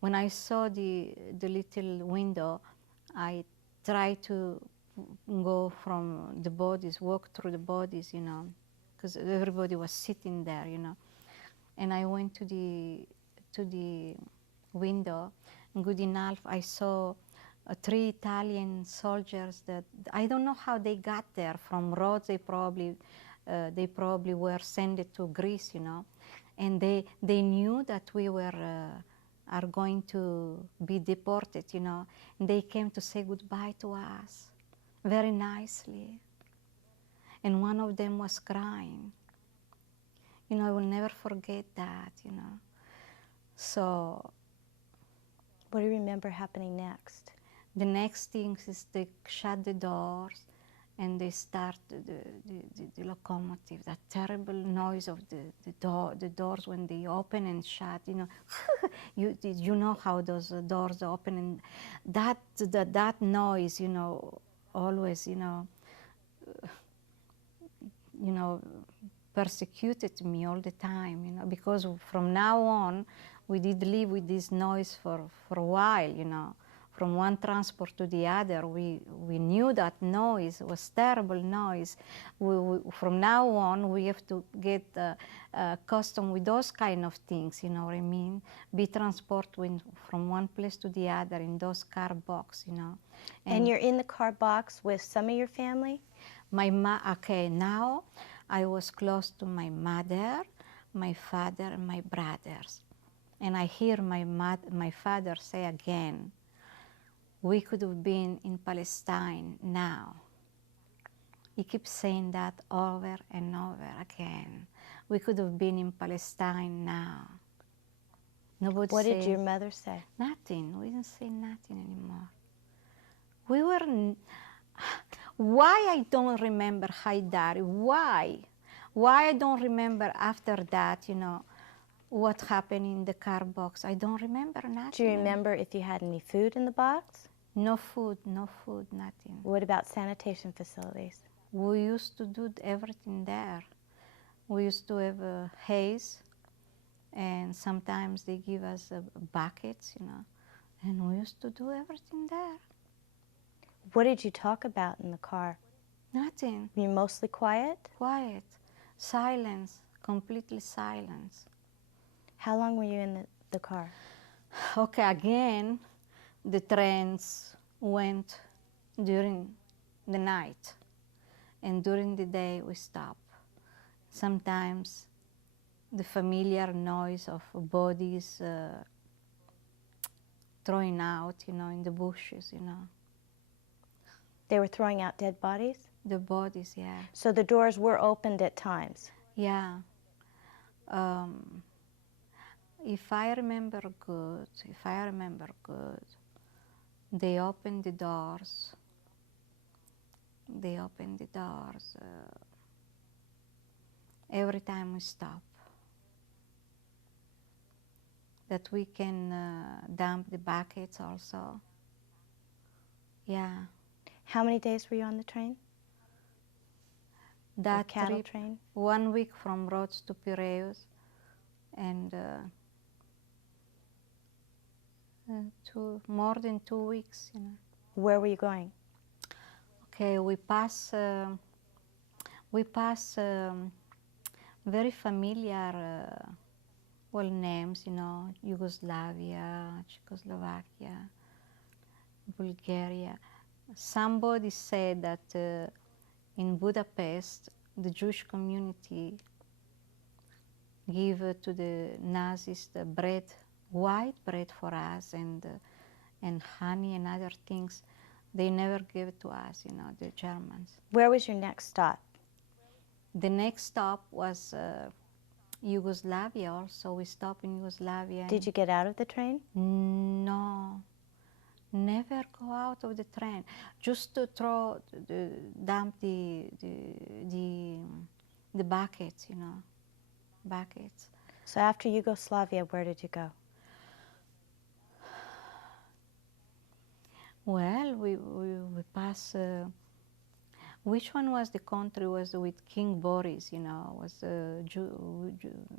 when I saw the little window, I tried to go from the bodies, walk through the bodies, you know, because everybody was sitting there, you know. And I went to the window, and good enough, I saw 3 Italian soldiers that I don't know how they got there from Rhodes. They probably were sent to Greece, you know. And they knew that we are going to be deported, you know. And they came to say goodbye to us very nicely. And one of them was crying. You know, I will never forget that, you know. So... What do you remember happening next? The next thing is they shut the doors, and they start the locomotive, that terrible noise of the doors when they open and shut, you know. you know how those doors open, and that noise, you know, always, you know, persecuted me all the time, you know, because from now on we did live with this noise for a while, you know. from one transport to the other. We knew that noise was terrible noise. From now on, we have to get accustomed with those kind of things, you know what I mean? Be transported from one place to the other in those car box, you know. And you're in the car box with some of your family? Okay, now I was close to my mother, my father, and my brothers. And I hear my father say again, we could have been in Palestine now. He keeps saying that over and over again. We could have been in Palestine now. Nobody What did says your mother say? nothing. We didn't say nothing anymore. We were... Why I don't remember Hydari? Why? Why I don't remember after that, you know, what happened in the car box? I don't remember nothing. Do you remember if you had any food in the box? No food, nothing. What about sanitation facilities? We used to do everything there. We used to have haze, and sometimes they give us buckets, you know, and we used to do everything there. What did you talk about in the car? Nothing. Were you mostly quiet? Quiet. Silence. Completely silence. How long were you in the car? Okay, again, the trains went during the night, and during the day we stopped. Sometimes the familiar noise of bodies throwing out, you know, in the bushes, you know. They were throwing out dead bodies? The bodies, yeah. So the doors were opened at times? Yeah. If I remember good, they opened the doors. Every time we stop. That we can dump the buckets also. Yeah. How many days were you on the train? That the cattle trip, train? 1 week from Rhodes to Piraeus, and more than 2 weeks, you know. Where were you going? Okay, we pass very familiar names, you know, Yugoslavia, Czechoslovakia, Bulgaria. Somebody said that in Budapest, the Jewish community gave to the Nazis the bread, white bread for us, and honey and other things. They never gave it to us, you know, the Germans. Where was your next stop? The next stop was Yugoslavia also. We stopped in Yugoslavia. Did you get out of the train? No. Never go out of the train. Just to dump the buckets, you know, buckets. So after Yugoslavia, where did you go? Well, we pass. Which one was the country? Was with King Boris, you know. Was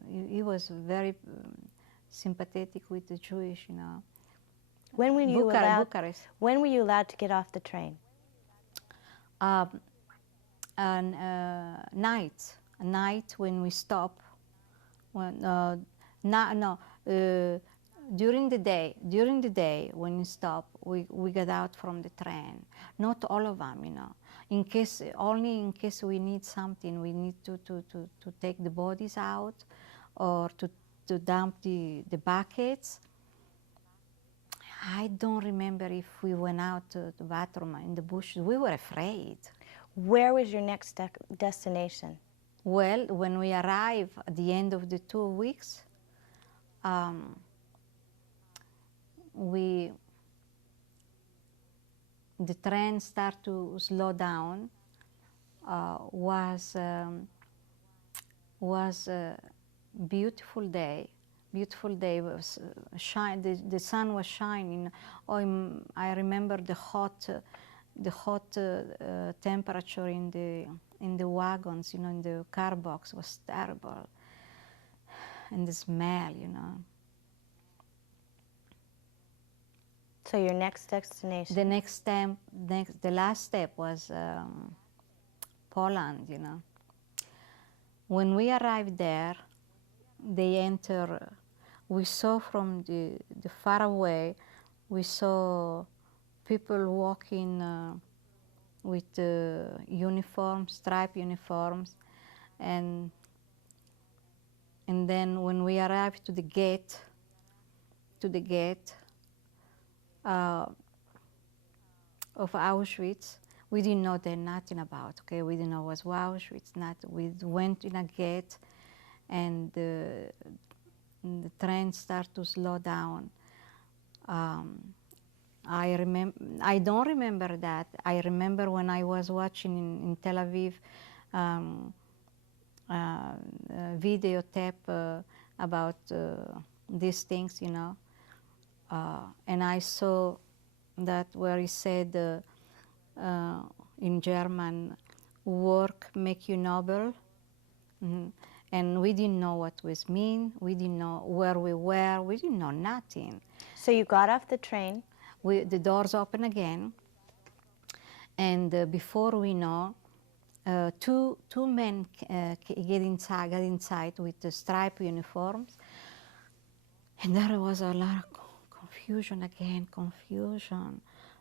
he was very sympathetic with the Jewish, you know. When were you Bucharest. When were you allowed to get off the train? Night when we stop. During the day when we stop, we get out from the train. Not all of them, you know. Only in case we need something, we need to take the bodies out, or to dump the buckets. I don't remember if we went out to the bathroom in the bush. We were afraid. Where was your next destination? Well, when we arrived at the end of the 2 weeks, the train started to slow down. Was a beautiful day. Beautiful day. Was the sun was shining. I remember the hot temperature in the wagons, you know, in the car box was terrible, and the smell, you know. So your next destination? The next step, the last step was Poland, you know. When we arrived there, they enter, we saw from the far away, we saw people walking with uniforms, striped uniforms, and then when we arrived to the gate, of Auschwitz, we didn't know then nothing about. Okay, we didn't know what was Auschwitz. Not. We went in a gate, and the train started to slow down. I don't remember that. I remember when I was watching in Tel Aviv videotape about these things, you know, and I saw that where he said in German, "Work make you noble," and we didn't know what was mean. We didn't know where we were. We didn't know nothing. So you got off the train. The doors open again, and before we know, two men get inside with the striped uniforms, and there was a lot of confusion again,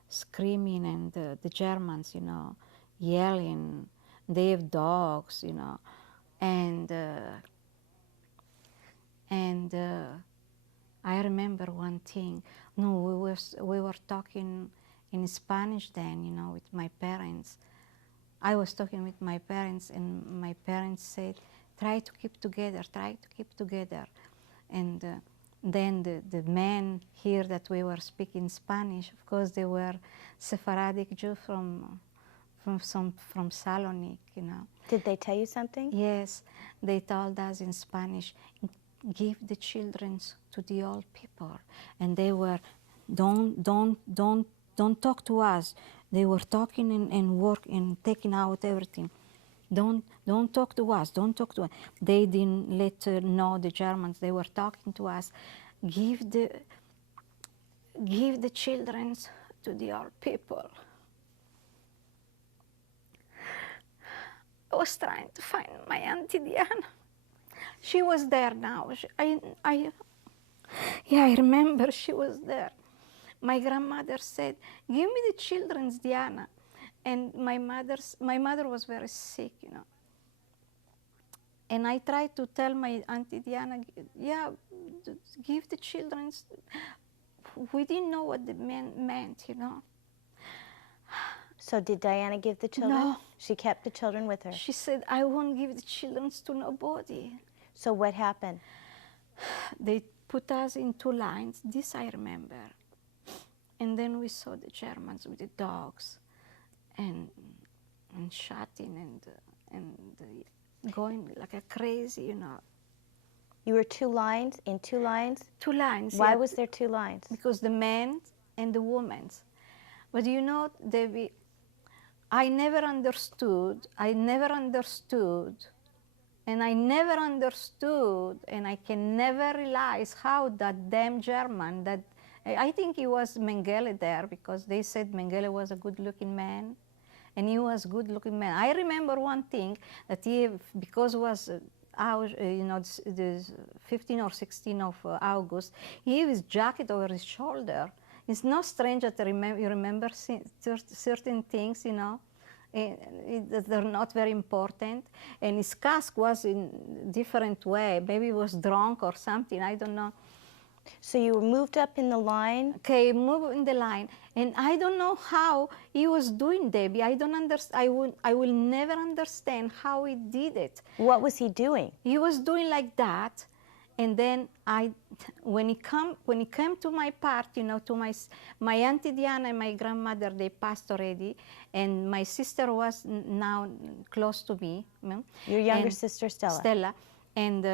screaming, and the Germans, you know, yelling. They have dogs, you know, and I remember one thing. No, we were talking in Spanish then, you know, with my parents. I was talking with my parents, and my parents said, "Try to keep together, try to keep together." And then the men hear that we were speaking Spanish. Of course, they were Sephardic Jews from Salonic, you know. Did they tell you something? Yes, they told us in Spanish, "Give the children to the old people," and they were, don't talk to us. They were talking and work and taking out everything. Don't talk to us. Don't talk to us. They didn't let know the Germans. They were talking to us. Give the children to the old people. I was trying to find my Auntie Diana. She was there now. I remember she was there. My grandmother said, "Give me the children's Diana," and my mother was very sick, you know. And I tried to tell my Auntie Diana, "Yeah, give the children's." We didn't know what the man meant, you know. So did Diana give the children? No. She kept the children with her. She said, "I won't give the children to nobody." So what happened? They put us in two lines. This I remember. And then we saw the Germans with the dogs and shouting and going like a crazy, you know. You were two lines, in two lines? Two lines. Why yeah. was there two lines? Because the men and the women. But you know, Debbie, I never understood, and I can never realize how that damn German, that I think he was Mengele there, because they said Mengele was a good-looking man, and he was a good-looking man. I remember one thing, that he, because it was you know, the 15 or 16 of August, he had his jacket over his shoulder. It's no strange that you remember certain things, you know, that they're not very important. And his cask was in a different way. Maybe he was drunk or something, I don't know. So you were moved up in the line? Okay, move in the line. And I don't know how he was doing, Debbie. I don't understand. I will never understand how he did it. What was he doing? He was doing like that. And then when he came to my part, you know, to my Auntie Diana and my grandmother, they passed already, and my sister was now close to me. You know, your younger sister, Stella. Stella, and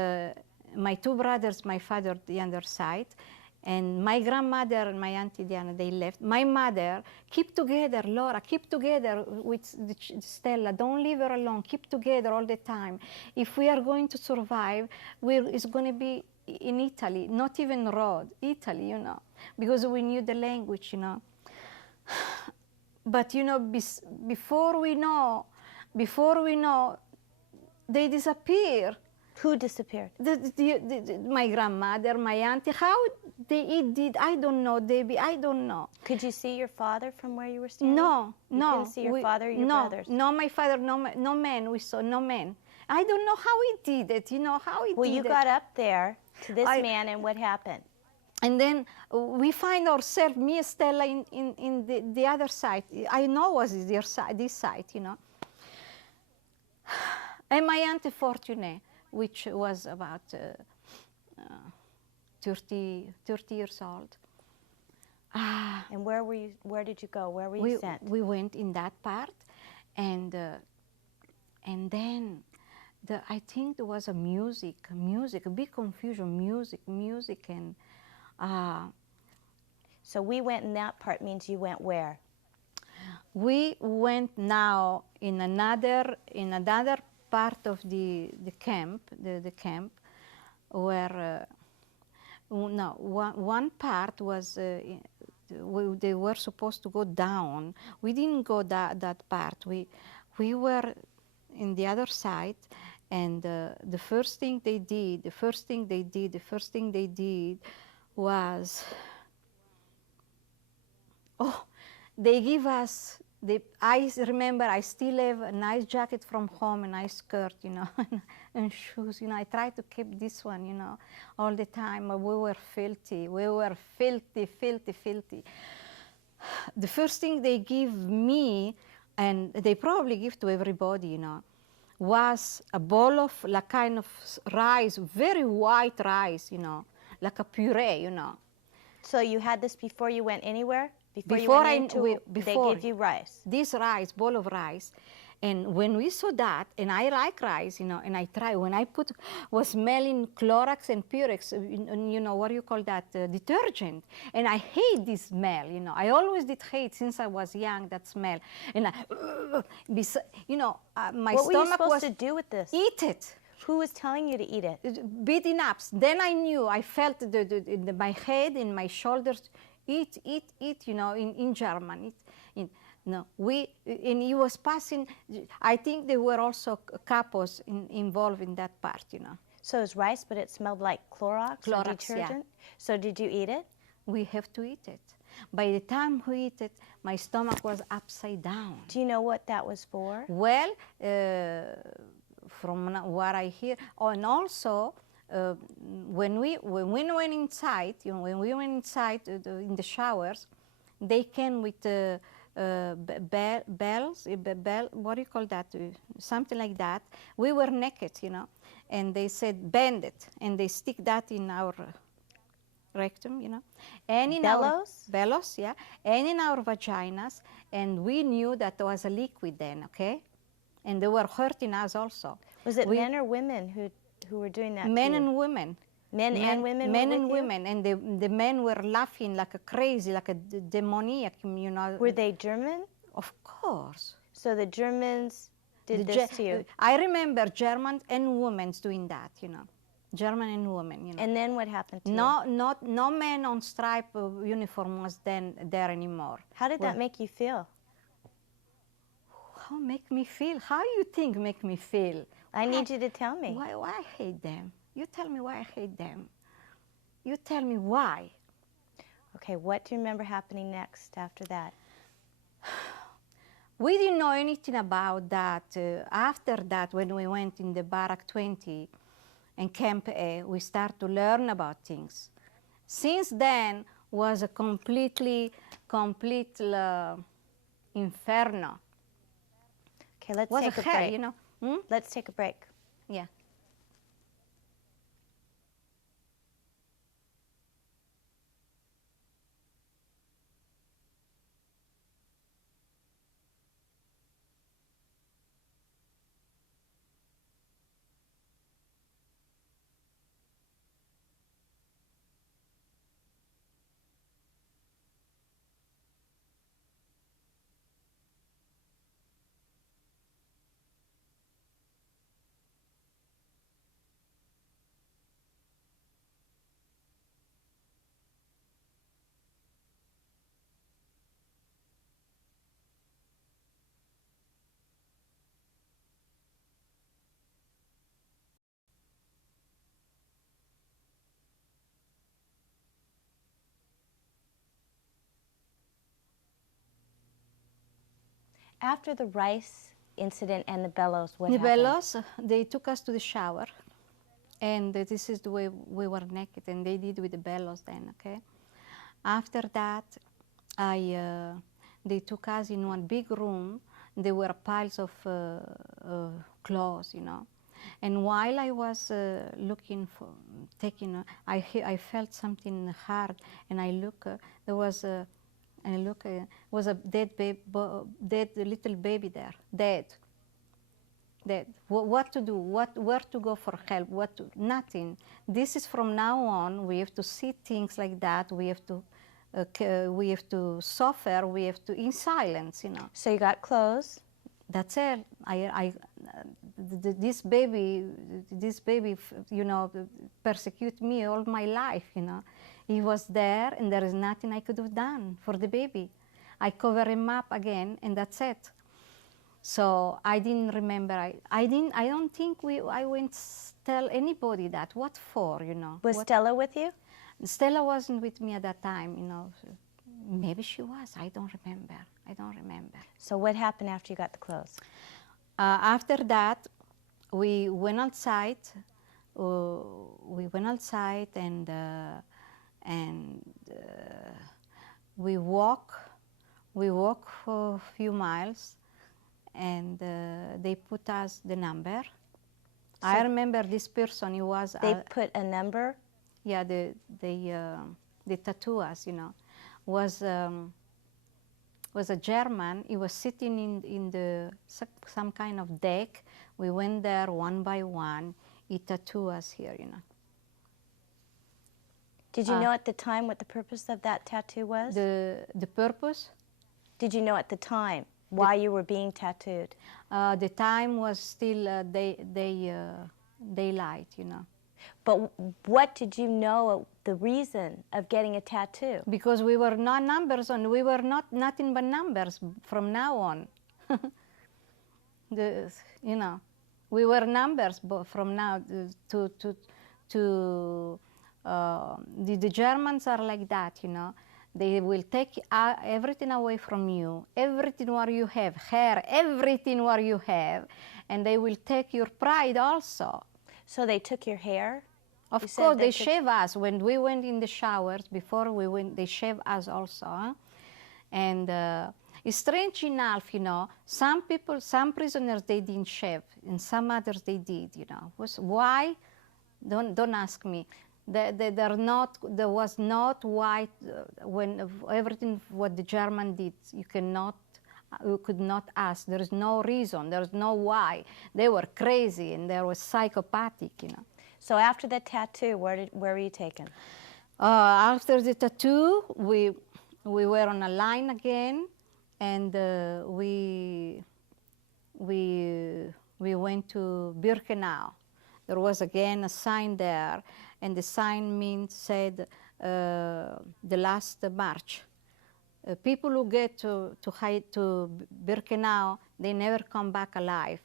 my two brothers, my father the other side, and my grandmother and my Auntie Diana, they left. My mother, "Keep together, Laura, keep together with Stella. Don't leave her alone. Keep together all the time. If we are going to survive, it's going to be in Italy, not even Rhodes, Italy, you know, because we knew the language, you know. But you know, before we know, they disappear. Who disappeared? My grandmother, my auntie. How they did? I don't know, Debbie. I don't know. Could you see your father from where you were standing? No, you no. couldn't see your father or your brothers? No, my father, no man. We saw no man. I don't know how he did it. You know how he did it. Well, you got up there to this man, and what happened? And then we find ourselves, me and Stella, in the other side. I know was this side, you know. And my auntie Fortuné, which was about 30 years old. And where were you? Where did you go? Where were you sent? We went in that part, and then I think there was a music, a big confusion, music, and. So we went in that part means you went where? We went now in another part of the camp, the camp, where no, one part was they were supposed to go down. We didn't go that part. We were in the other side, and the first thing they did was, they give us, I remember I still have a nice jacket from home, a nice skirt, you know, and shoes, you know. I try to keep this one, you know, all the time. We were filthy. The first thing they give me, and they probably give to everybody, you know, was a bowl of like kind of rice, very white rice, you know, like a puree, you know. So you had this before you went anewhere? Before they gave you rice? This rice, bowl of rice. And when we saw that, and I like rice, you know, and I try, when I was smelling Clorox and Purex, you know, what do you call that, detergent. And I hate this smell, you know. I always did hate, since I was young, that smell. And you know, my stomach was... What were you supposed to do with this? Eat it. Who was telling you to eat it? Beating up. Then I knew, I felt my head and my shoulders, eat, you know, in German. No, and he was passing, I think there were also capos involved in that part, you know. So it was rice, but it smelled like Clorox or detergent? Yeah. So did you eat it? We have to eat it. By the time we eat it, my stomach was upside down. Do you know what that was for? Well, from what I hear, and also when we went inside, you know, when we went inside in the showers, they came with bells, what do you call that? Something like that. We were naked, you know, and they said bend it, and they stick that in our rectum, you know, and in bellows, yeah, and in our vaginas, and we knew that there was a liquid then, okay, and they were hurting us also. Was it men or women who were doing that? Men and women. Men and women. Men and women, and the men were laughing like a crazy, like a demoniac, you know. Were they German? Of course. So the Germans did this to you. I remember Germans and women doing that, you know. German and women, you know. And then what happened to you? No man on stripe uniform was then there anymore. How did that make you feel? How make me feel? How you think make me feel? I need you to tell me. Why I hate them? You tell me why I hate them. You tell me why. Okay, what do you remember happening next after that? We didn't know anything about that. After that, when we went in the Barrack 20 and Camp A, we start to learn about things. Since then, was a complete inferno. Okay, let's take a break. You know? Let's take a break. Yeah. After the rice incident and the bellows, what The happened? bellows, they took us to the shower, and this is the way we were naked, and they did with the bellows then, okay? After that, they took us in one big room. There were piles of clothes, you know. And while I was looking for, I felt something hard, and I look, there was a, and I look, was a dead little baby there, dead. What to do? Where to go for help? Nothing. This is from now on. We have to see things like that. We have to suffer. We have to in silence. You know. So you got clothes. That's it. This baby, you know, persecute me all my life. You know, he was there, and there is nothing I could have done for the baby. I cover him up again, and that's it. So I didn't remember. I don't think I went tell anybody that. What for, you know? Was Stella with you? Stella wasn't with me at that time, you know. Maybe she was. I don't remember. So what happened after you got the clothes? After that, we went outside. And we walk for a few miles. And they put us the number. So I remember this person. He was. They put a number. Yeah, they tattoo us. You know, was a German. He was sitting in some kind of deck. We went there one by one. He tattooed us here. You know. Did you know at the time what the purpose of that tattoo was? The purpose? Did you know at the time why you were being tattooed? The time was still daylight, you know. But what did you know the reason of getting a tattoo? Because we were not numbers, and we were nothing but numbers from now on. You know, we were numbers from now the Germans are like that, you know. They will take everything away from you, everything what you have, hair, everything what you have, and they will take your pride also. So they took your hair? Of course, they shave us. When we went in the showers, before we went, they shave us also. Huh? And it's strange enough, you know, some prisoners, they didn't shave, and some others, they did, you know. Why? Don't ask me. There was not white when everything what the German did. You could not ask. There is no reason. There is no why. They were crazy and they were psychopathic, you know. So after the tattoo, where were you taken? After the tattoo, we were on a line again, and we went to Birkenau. There was again a sign there, and the sign said the last march. People who get to Birkenau, they never come back alive.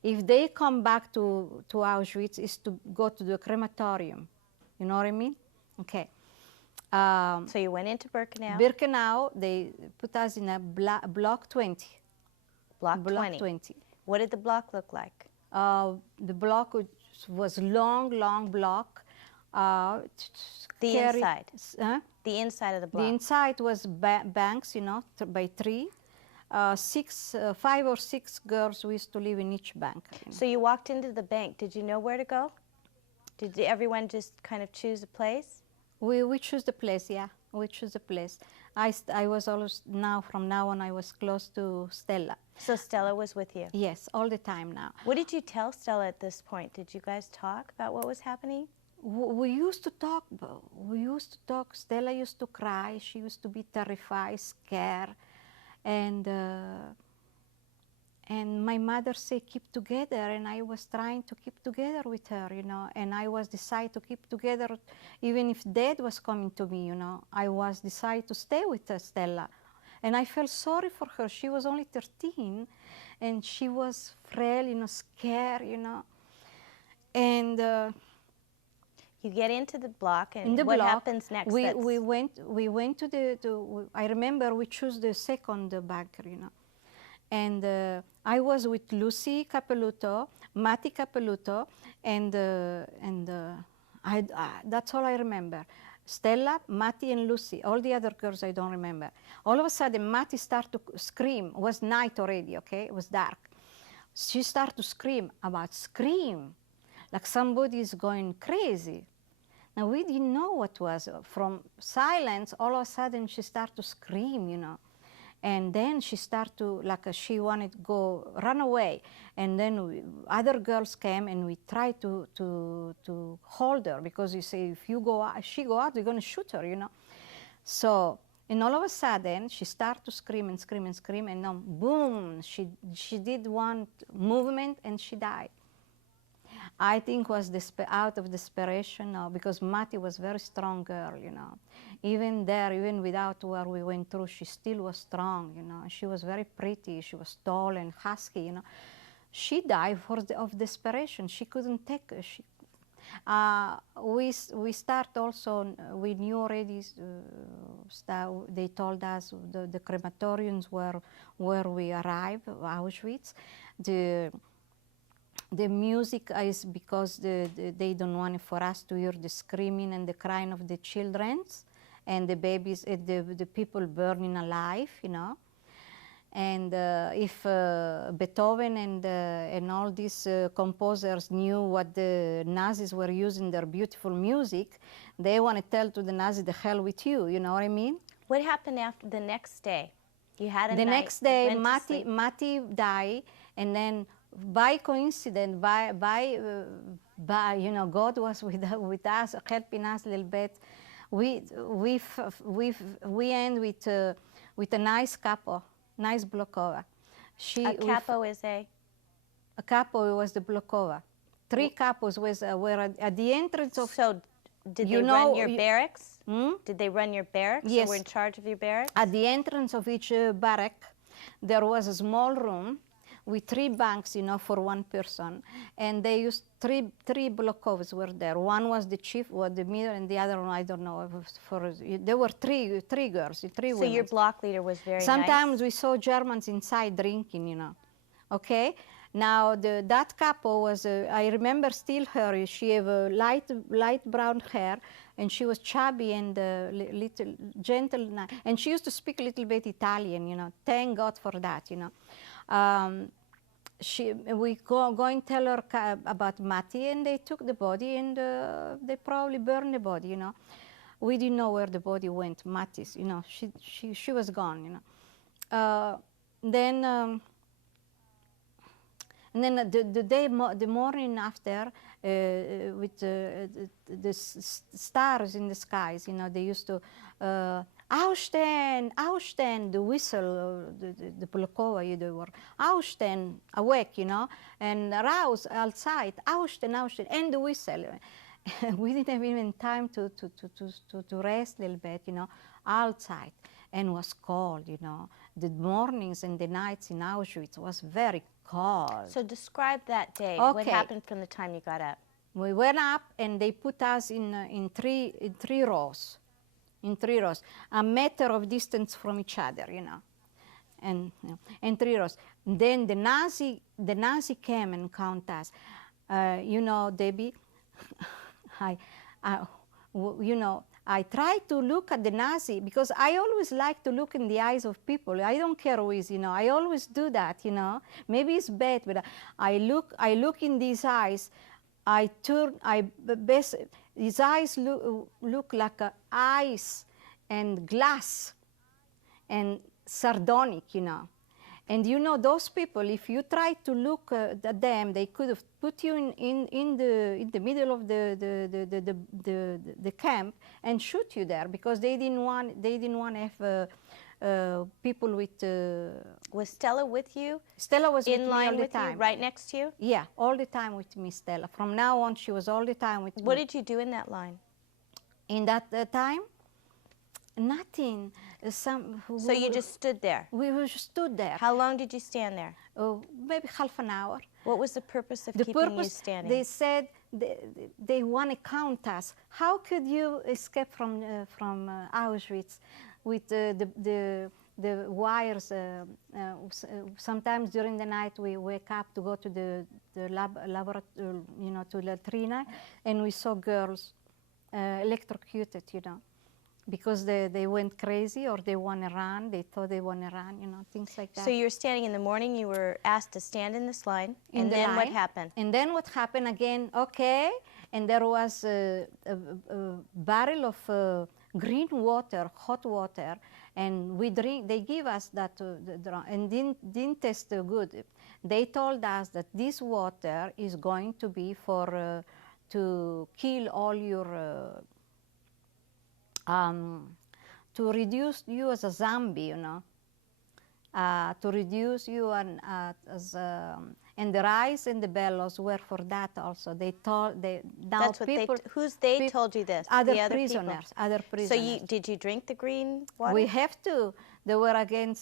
If they come back to Auschwitz, is to go to the crematorium. You know what I mean? Okay. So you went into Birkenau? Birkenau, they put us in a block 20. Block 20. What did the block look like? The block was long block. The inside? The inside of the block? The inside was banks, you know, by 3. 5 or 6 girls used to live in each bank. You know. So you walked into the bank. Did you know where to go? Did everyone just kind of choose a place? We choose the place, yeah. We choose the place. I was always, from now on, I was close to Stella. So Stella was with you? Yes, all the time now. What did you tell Stella at this point? Did you guys talk about what was happening? We used to talk. Stella used to cry. She used to be terrified, scared. And my mother said, keep together, and I was trying to keep together with her, you know, and I was decided to keep together, even if Dad was coming to me, you know, I was decided to stay with Stella. And I felt sorry for her. She was only 13, and she was frail, you know, scared, you know. And you get into the block, and what happens next? We went to I remember we chose the second bunker, you know. And I was with Lucy Capeluto, Matti Capeluto, and that's all I remember. Stella, Matti, and Lucy. All the other girls I don't remember. All of a sudden, Matti started to scream. It was night already, okay? It was dark. She started to scream, like somebody is going crazy. Now, we didn't know what was. From silence, all of a sudden, she started to scream, you know. And then she started to, like, she wanted to go, run away. And then other girls came, and we tried to hold her, because you say, if you go out, she go out, you're going to shoot her, you know. So, and all of a sudden, she started to scream and scream and scream, and then, boom, she did one movement, and she died. I think was out of desperation now, because Matti was a very strong girl, you know. Even there, even without what we went through, she still was strong, you know. She was very pretty. She was tall and husky, you know. She died of desperation. She couldn't take it. We start also, we knew already, they told us the crematoriums where we arrived, Auschwitz. The music is because they don't want for us to hear the screaming and the crying of the children and the babies, the people burning alive, you know. And if Beethoven and all these composers knew what the Nazis were using their beautiful music, they want to tell to the Nazis, the hell with you, you know what I mean? What happened after the next day? You had a the night, next day, went Matti died, and then by coincidence, by you know, God was with us, helping us a little bit. We end with a nice capo, nice blockova. A capo is a capo was the blockova. 3 capos were at the entrance of. So, did they run your barracks? Did they run your barracks? Yes. Or were in charge of your barracks? At the entrance of each barrack, there was a small room with 3 bunks, you know, for 1 person, and they used three blokovs were there. One was the chief, was the middle, and the other one I don't know. There were three girls, 3 women. So your block leader was very Sometimes nice? we saw Germans inside drinking, you know. Okay. Now that couple was, I remember still her. She had light brown hair, and she was chubby and little gentle, and she used to speak a little bit Italian, you know. Thank God for that, you know. We go and tell her about Matti, and they took the body, and they probably burned the body, you know. We didn't know where the body went, Matti's, you know. She was gone, you know. And then the morning after, with the stars in the skies, you know, they used to, Aufstehen, Aufstehen, the whistle, the Polakova, they were, Aufstehen, awake, you know, and rouse outside, Aufstehen, Aufstehen, and the whistle. We didn't have even time to rest a little bit, you know, outside. And it was cold, you know. The mornings and the nights in Auschwitz was very cold. So describe that day. Okay. What happened from the time you got up? We went up, and they put us in three rows, a meter of distance from each other, you know, and 3 rows. Then the Nazi came and count us. You know, Debbie, you know, I try to look at the Nazi, because I always like to look in the eyes of people. I don't care who is, you know. I always do that, you know. Maybe it's bad, but I look in these eyes. His eyes look like ice and glass and sardonic, you know. And you know, those people, if you try to look at them, they could have put you in the middle of the camp and shoot you there, because they didn't want to have people with. Was Stella with you? Stella was in with line me all the with time. you, right next to you? Yeah, all the time with me, Stella. From now on, she was all the time with me. What did you do in that line? In that time? Nothing. So you just stood there? We just stood there. How long did you stand there? Maybe half an hour. What was the purpose of The keeping purpose, you standing? they said they want to count us. How could you escape from Auschwitz with the the wires. Sometimes during the night we wake up to go to the laboratory, you know, to latrina, and we saw girls electrocuted, you know, because they went crazy or they want to run. They thought they want to run, you know, things like that. So you were standing in the morning. You were asked to stand in this line, In and the then what line. happened? And then what happened again? Okay, and there was a barrel of green water, hot water, and we drink. They give us that, and didn't taste good. They told us that this water is going to be for to kill all your, to reduce you as a zombie, you know. To reduce you as and the rise and the bellows were for that also. They told now That's what people. Who's they told you this? Other The other prisoners. people. Other prisoners. So did you drink the green water? We have to. They were again.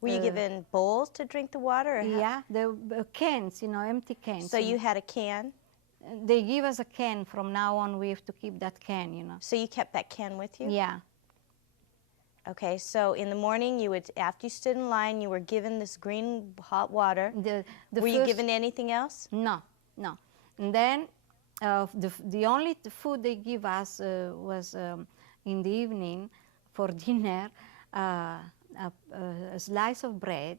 Were you given bowls to drink the water? Or Yeah, the cans, you know, empty cans. So you had a can. They give us a can. From now on, we have to keep that can, you know. So you kept that can with you? Yeah. Okay, so in the morning, after you stood in line, you were given this green hot water. Were you given anything else? No, no. And then the only food they give us was in the evening for dinner, a slice of bread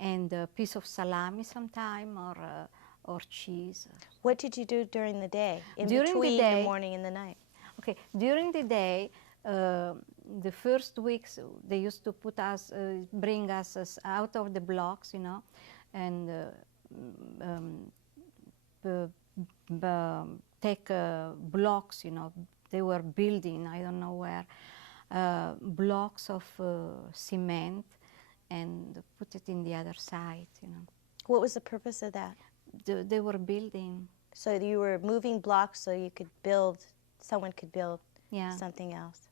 and a piece of salami sometime, or cheese. What did you do during the day, During between the day, the morning and the night? Okay, during the day, the first weeks they used to put us, bring us out of the blocks, you know, and take blocks, you know. They were building, I don't know where, blocks of cement and put it in the other side, you know. What was the purpose of that? They were building. So you were moving blocks so you could build, someone could build something else.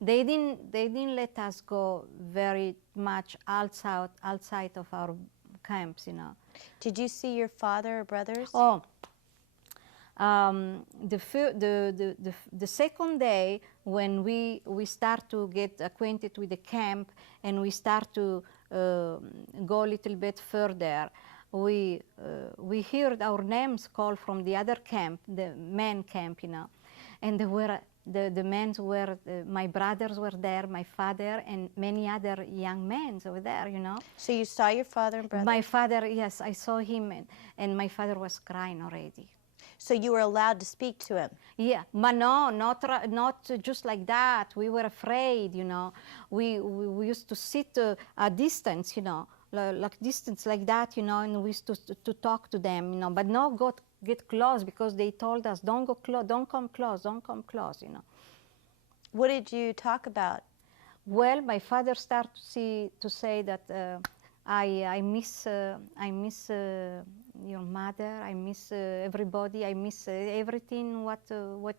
They didn't let us go very much outside of our camps, you know. Did you see your father or brothers? Oh, the second day when we start to get acquainted with the camp and we start to go a little bit further, we heard our names called from the other camp, the men camp, you know, and they were. The men were, my brothers were there, my father, and many other young men over there, you know. So you saw your father and brother? My father, yes, I saw him, and my father was crying already. So you were allowed to speak to him? Yeah, but no, not just like that. We were afraid, you know. We used to sit a distance, you know, like distance like that, you know, and we used to talk to them, you know, but not get close, because they told us, don't go close, don't come close, you know. What did you talk about? Well, my father started to say that I miss your mother, I miss everybody, I miss everything what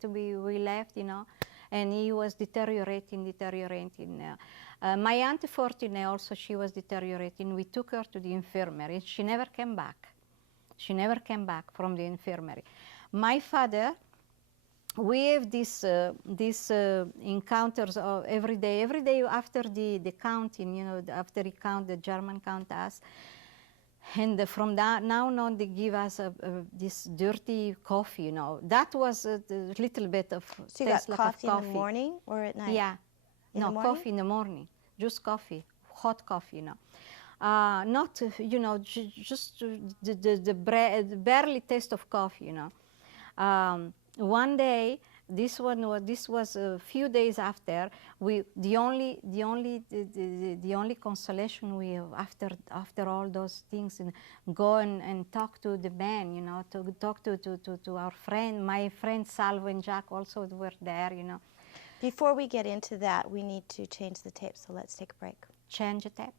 we left, you know, and he was deteriorating. My Auntie Fortune also, she was deteriorating. We took her to the infirmary. She never came back. She never came back from the infirmary. My father, we have these encounters every day. Every day after the counting, you know, after he count, the German count us. And from now on, they give us this dirty coffee, you know. That was a little bit of So you got coffee in the morning or at night? Yeah. No, coffee in the morning. Just coffee, hot coffee, you know. Not, you know, just the barely taste of coffee, you know. One day, this was a few days after. The only consolation we have after all those things, and go and talk to the men, you know, to talk to our friend, my friend Salvo and Jack also were there, you know. Before we get into that, we need to change the tape, so let's take a break. Change the tape.